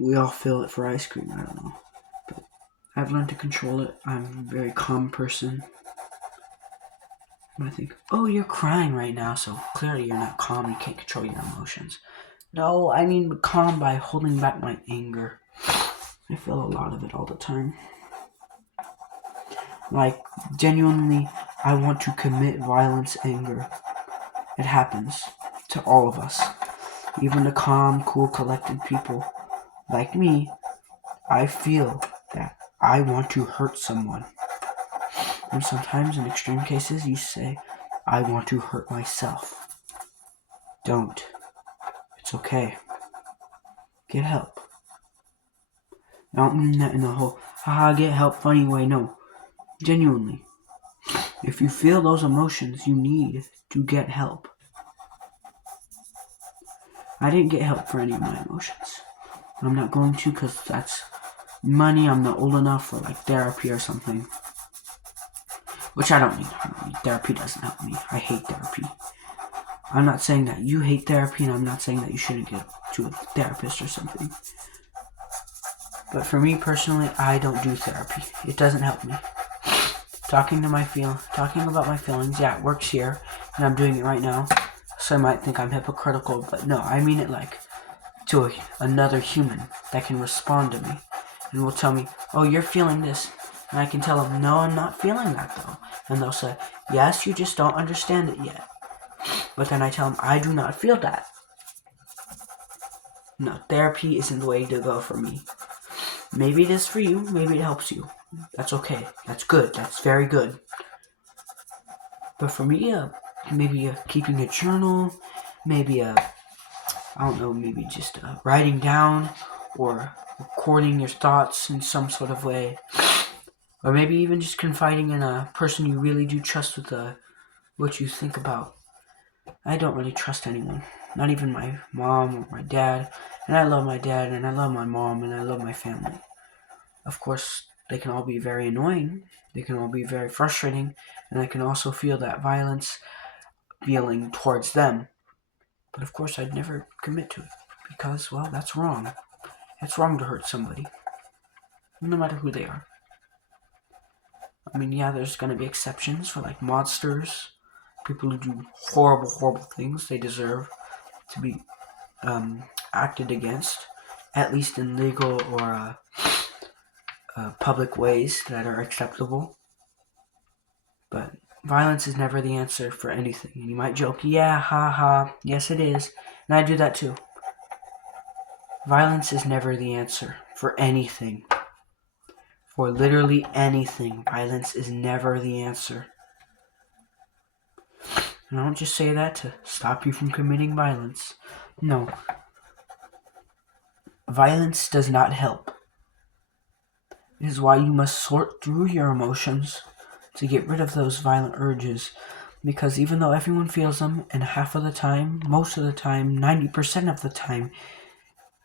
we all feel it for ice cream. I don't know. But I've learned to control it. I'm a very calm person. And I think, oh, you're crying right now, so clearly you're not calm. You can't control your emotions. No, I mean calm by holding back my anger. I feel a lot of it all the time. Like, genuinely, I want to commit violence, anger. It happens to all of us. Even the calm, cool, collected people like me, I feel that I want to hurt someone. And sometimes in extreme cases, you say, I want to hurt myself. Don't. It's okay. Get help. I don't mean that in a whole, haha, get help funny way. No. Genuinely. If you feel those emotions, you need to get help. I didn't get help for any of my emotions. I'm not going to because that's money. I'm not old enough for like therapy or something. Which I don't need. Therapy doesn't help me. I hate therapy. I'm not saying that you hate therapy, and I'm not saying that you shouldn't get to a therapist or something. But for me personally, I don't do therapy. It doesn't help me. Talking about my feelings, yeah, it works here, and I'm doing it right now. So I might think I'm hypocritical, but no, I mean it like to another human that can respond to me and will tell me, oh, you're feeling this. And I can tell them, no, I'm not feeling that though. And they'll say, yes, you just don't understand it yet. But then I tell them, I do not feel that. No, therapy isn't the way to go for me. Maybe it is for you, maybe it helps you. That's okay. That's good. That's very good. But for me, maybe keeping a journal, maybe maybe just writing down or recording your thoughts in some sort of way. Or maybe even just confiding in a person you really do trust with what you think about. I don't really trust anyone. Not even my mom or my dad. And I love my dad and I love my mom and I love my family. Of course, they can all be very annoying. They can all be very frustrating. And I can also feel that violence feeling towards them. But of course, I'd never commit to it. Because, well, that's wrong. It's wrong to hurt somebody. No matter who they are. I mean, yeah, there's going to be exceptions for like monsters, people who do horrible, horrible things. They deserve to be acted against, at least in legal or public ways that are acceptable. But violence is never the answer for anything. And you might joke, yeah, ha, yes it is. And I do that too. Violence is never the answer for anything. For literally anything, violence is never the answer. And I don't just say that to stop you from committing violence. No. Violence does not help. It is why you must sort through your emotions to get rid of those violent urges. Because even though everyone feels them, and half of the time, most of the time, 90% of the time,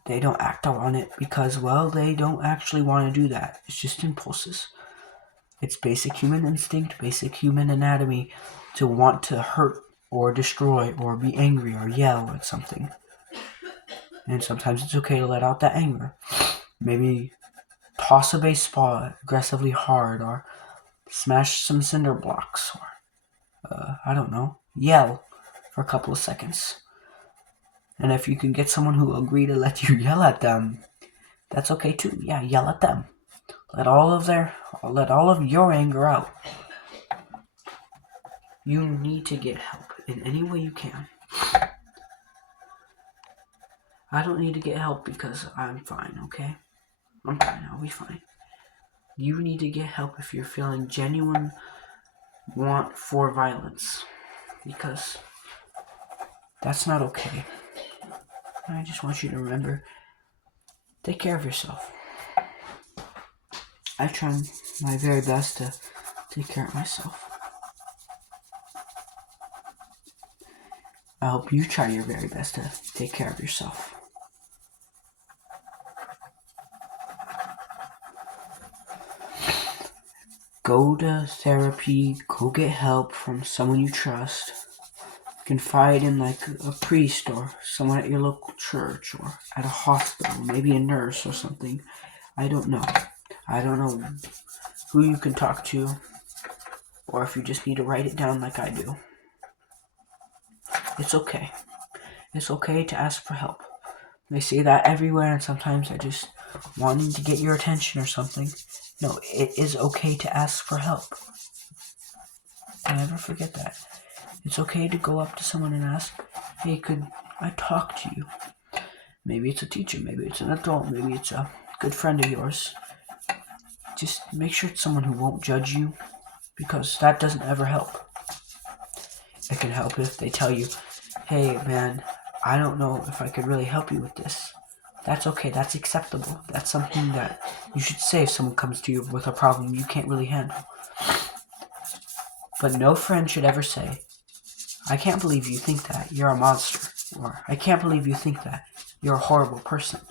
they don't act on it because, well, they don't actually want to do that. It's just impulses. It's basic human instinct, basic human anatomy to want to hurt or destroy or be angry or yell at something. And sometimes it's okay to let out that anger. Maybe toss a baseball aggressively hard or smash some cinder blocks or, I don't know, yell for a couple of seconds. And if you can get someone who will agree to let you yell at them, that's okay too. Yeah, yell at them. Let all of your anger out. You need to get help in any way you can. I don't need to get help because I'm fine, okay? I'm fine, I'll be fine. You need to get help if you're feeling genuine want for violence, because that's not okay. I just want you to remember, take care of yourself. I try my very best to take care of myself. I hope you try your very best to take care of yourself. Go to therapy, go get help from someone you trust. Confide in like a priest or someone at your local church or at a hospital, maybe a nurse or something. I don't know. I don't know who you can talk to, or if you just need to write it down like I do. It's okay. It's okay to ask for help. They say that everywhere, and sometimes they're just wanting to get your attention or something. No, it is okay to ask for help. Never forget that. It's okay to go up to someone and ask, hey, could I talk to you? Maybe it's a teacher, maybe it's an adult, maybe it's a good friend of yours. Just make sure it's someone who won't judge you, because that doesn't ever help. It can help if they tell you, hey man, I don't know if I could really help you with this. That's okay, that's acceptable. That's something that you should say if someone comes to you with a problem you can't really handle. But no friend should ever say, I can't believe you think that, you're a monster. Or, I can't believe you think that, you're a horrible person.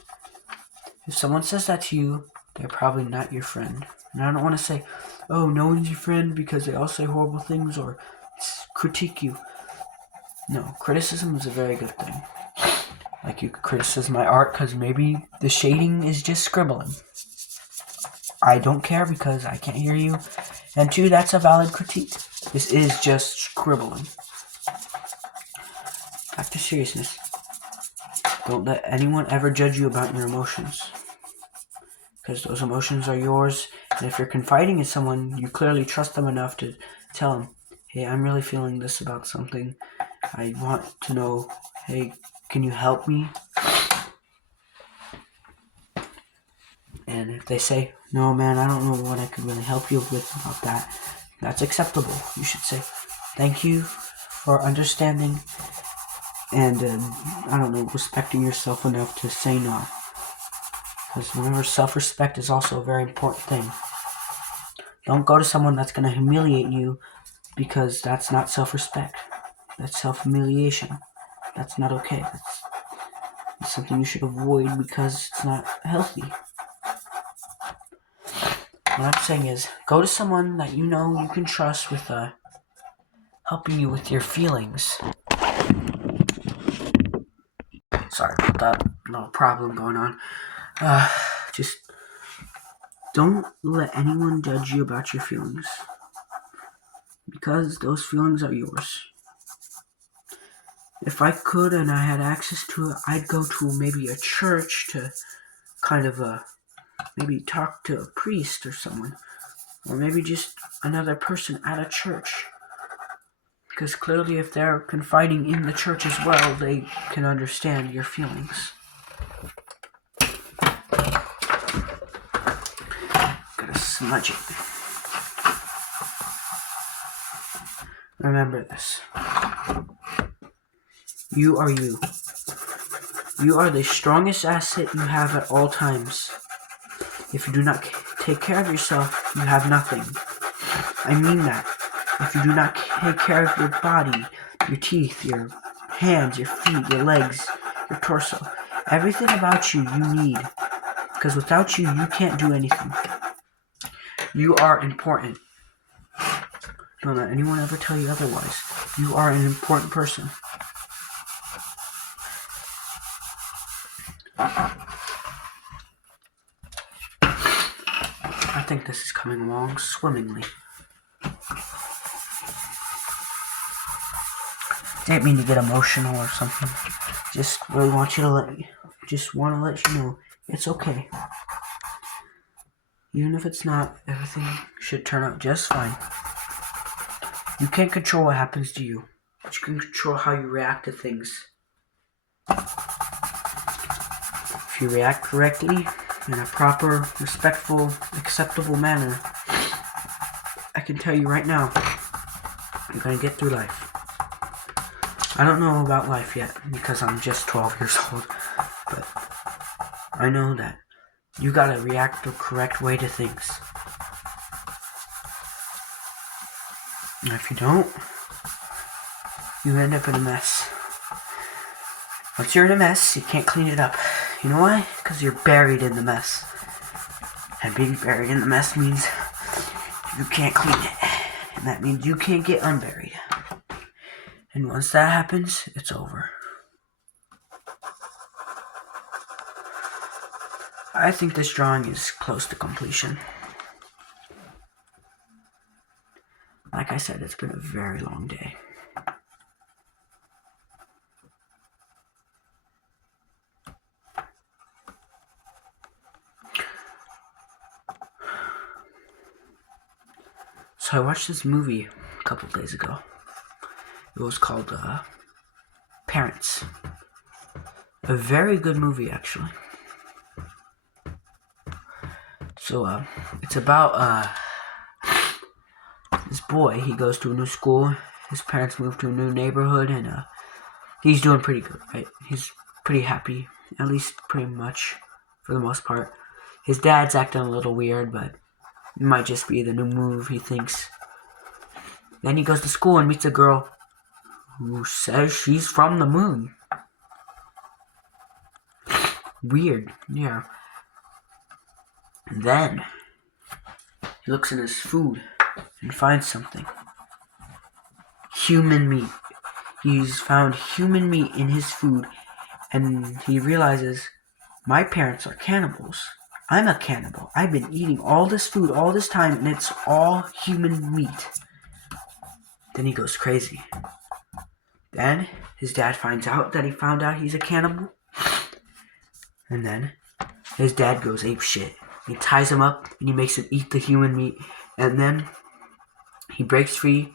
If someone says that to you, they're probably not your friend. And I don't want to say, oh, no one's your friend because they all say horrible things or critique you. No, criticism is a very good thing. Like, you could criticize my art because maybe the shading is just scribbling. I don't care because I can't hear you. And 2, that's a valid critique. This is just scribbling. Back to seriousness. Don't let anyone ever judge you about your emotions, because those emotions are yours. And if you're confiding in someone, you clearly trust them enough to tell them, hey, I'm really feeling this about something. I want to know, hey, can you help me? And if they say, no man, I don't know what I could really help you with about that, that's acceptable. You should say, thank you for understanding and, I don't know, respecting yourself enough to say no. Because remember, self-respect is also a very important thing. Don't go to someone that's going to humiliate you, because that's not self-respect. That's self-humiliation. That's not okay. That's something you should avoid because it's not healthy. What I'm saying is, go to someone that you know you can trust with helping you with your feelings. Sorry about that little problem going on. Just don't let anyone judge you about your feelings, because those feelings are yours. If I could and I had access to it, I'd go to maybe a church to kind of maybe talk to a priest or someone, or maybe just another person at a church. Because clearly if they're confiding in the church as well, they can understand your feelings. Gotta smudge it. Remember this. You are you. You are the strongest asset you have at all times. If you do not take care of yourself, you have nothing. I mean that. If you do not take care of your body, your teeth, your hands, your feet, your legs, your torso, everything about you, you need. Because without you, you can't do anything. You are important. Don't let anyone ever tell you otherwise. You are an important person. I think this is coming along swimmingly. Didn't mean to get emotional or something. Just really want to let you know it's okay. Even if it's not, everything should turn out just fine. You can't control what happens to you, but you can control how you react to things. If you react correctly, in a proper, respectful, acceptable manner, I can tell you right now, you're going to get through life. I don't know about life yet, because I'm just 12 years old, but I know that you gotta react the correct way to things. And if you don't, you end up in a mess. Once you're in a mess, you can't clean it up. You know why? Because you're buried in the mess. And being buried in the mess means you can't clean it. And that means you can't get unburied. And once that happens, it's over. I think this drawing is close to completion. Like I said, it's been a very long day. So I watched this movie a couple days ago. It was called Parents. A very good movie, actually. So it's about this boy. He goes to a new school. His parents moved to a new neighborhood, and he's doing pretty good, right? He's pretty happy, at least pretty much, for the most part. His dad's acting a little weird, but it might just be the new move, he thinks. Then he goes to school and meets a girl who says she's from the moon. Weird, yeah. And then he looks in his food and finds something. Human meat. He's found human meat in his food, and he realizes, my parents are cannibals. I'm a cannibal. I've been eating all this food all this time, and it's all human meat. Then he goes crazy. Then his dad finds out that he found out he's a cannibal. And then his dad goes apeshit. He ties him up and he makes him eat the human meat. And then he breaks free,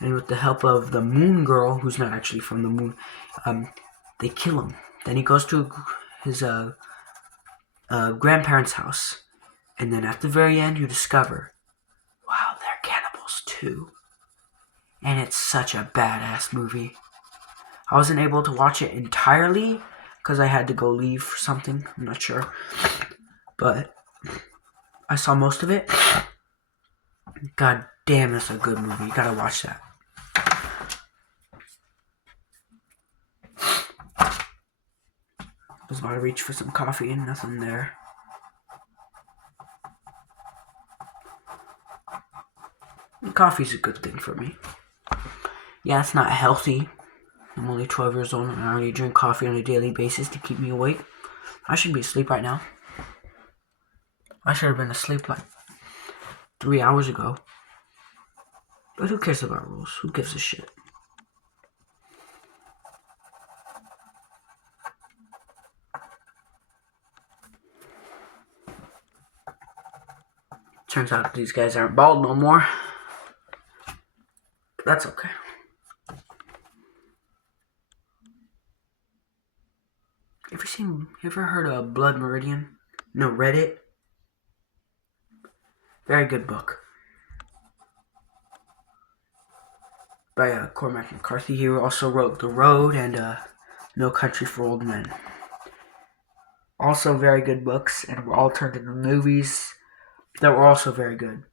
and with the help of the moon girl, who's not actually from the moon, they kill him. Then he goes to his grandparents' house. And then at the very end, you discover, wow, they're cannibals too. And it's such a badass movie. I wasn't able to watch it entirely because I had to go leave for something. I'm not sure. But I saw most of it. God damn, that's a good movie. You gotta watch that. I was about to reach for some coffee and nothing there. And coffee's a good thing for me. Yeah, it's not healthy. I'm only 12 years old and I already drink coffee on a daily basis to keep me awake. I should be asleep right now. I should have been asleep like 3 hours ago. But who cares about rules? Who gives a shit? Turns out these guys aren't bald no more. But that's okay. Ever heard of Blood Meridian? No, Reddit? Very good book. By Cormac McCarthy. He also wrote The Road and No Country for Old Men. Also very good books, and were all turned into movies that were also very good.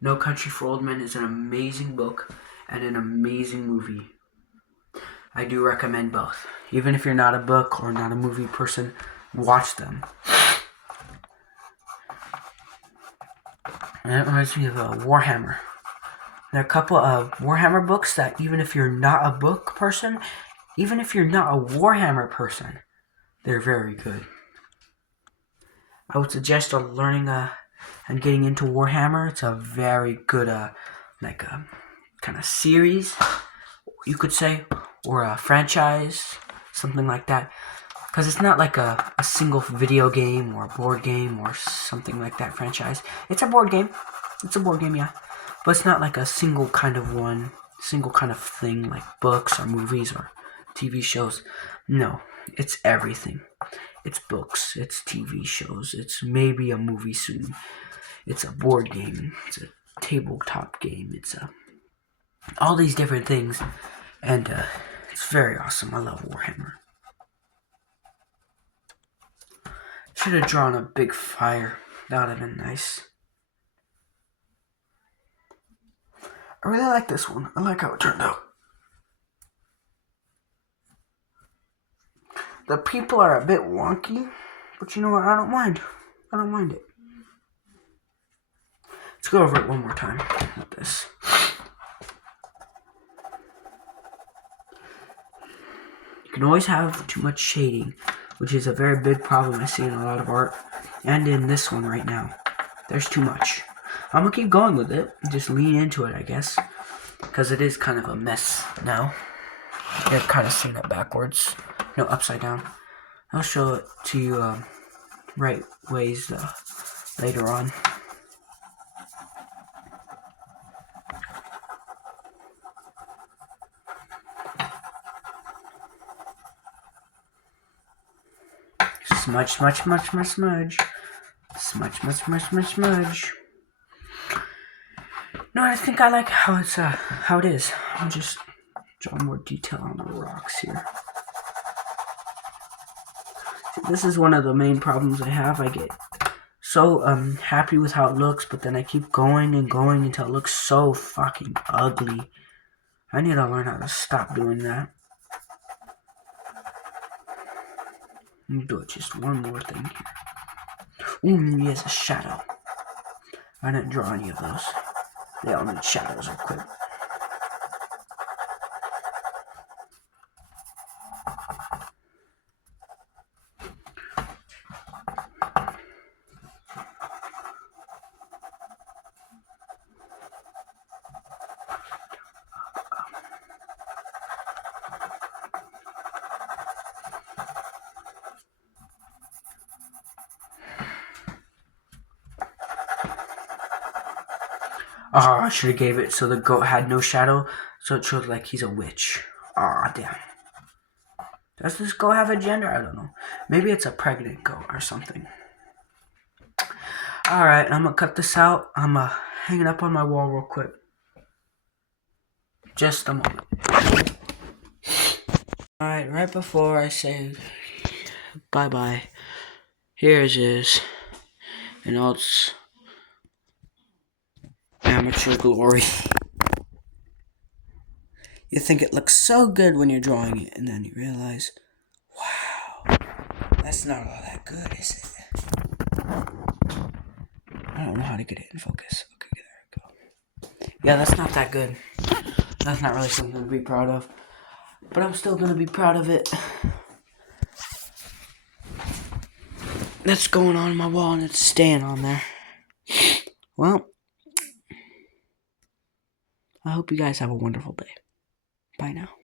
No Country for Old Men is an amazing book and an amazing movie. I do recommend both. Even if you're not a book or not a movie person, watch them. And that reminds me of Warhammer. There are a couple of Warhammer books that even if you're not a book person, even if you're not a Warhammer person, they're very good. I would suggest learning and getting into Warhammer. It's a very good kind kind of series, you could say, or a franchise, something like that. Because it's not like a single video game or a board game or something like that franchise. It's a board game. It's a board game, yeah. But it's not like a single kind of thing like books or movies or TV shows. No, it's everything. It's books, it's TV shows, it's maybe a movie soon. It's a board game, it's a tabletop game, it's all these different things. And it's very awesome. I love Warhammer. Should have drawn a big fire. That would have been nice. I really like this one. I like how it turned out. The people are a bit wonky, but you know what? I don't mind. I don't mind it. Let's go over it one more time with this. You can always have too much shading, which is a very big problem I see in a lot of art, and in this one right now. There's too much. I'm gonna keep going with it. Just lean into it, I guess, because it is kind of a mess now. You're kind of seeing it backwards. No, upside down. I'll show it to you right ways later on. Smudge, smudge, smudge, smudge, smudge. Smudge, smudge, smudge, smudge, smudge. No, I think I like how it's how it is. I'll just draw more detail on the rocks here. See, this is one of the main problems I have. I get so happy with how it looks, but then I keep going and going until it looks so fucking ugly. I need to learn how to stop doing that. Let me do it just one more thing here. Ooh, yes, a shadow. I didn't draw any of those. They all need shadows real quick. Oh, I should have gave it so the goat had no shadow, so it showed like he's a witch. Oh, damn. Does this goat have a gender? I don't know. Maybe it's a pregnant goat or something. Alright, I'm gonna cut this out. I'm gonna hang it up on my wall real quick. Just a moment. Alright, right before I say bye-bye, here it is in all its amateur glory. You think it looks so good when you're drawing it, and then you realize, wow, that's not all that good, is it? I don't know how to get it in focus. Okay, there we go. Yeah, that's not that good. That's not really something to be proud of. But I'm still going to be proud of it. That's going on my wall, and it's staying on there. Well, I hope you guys have a wonderful day. Bye now.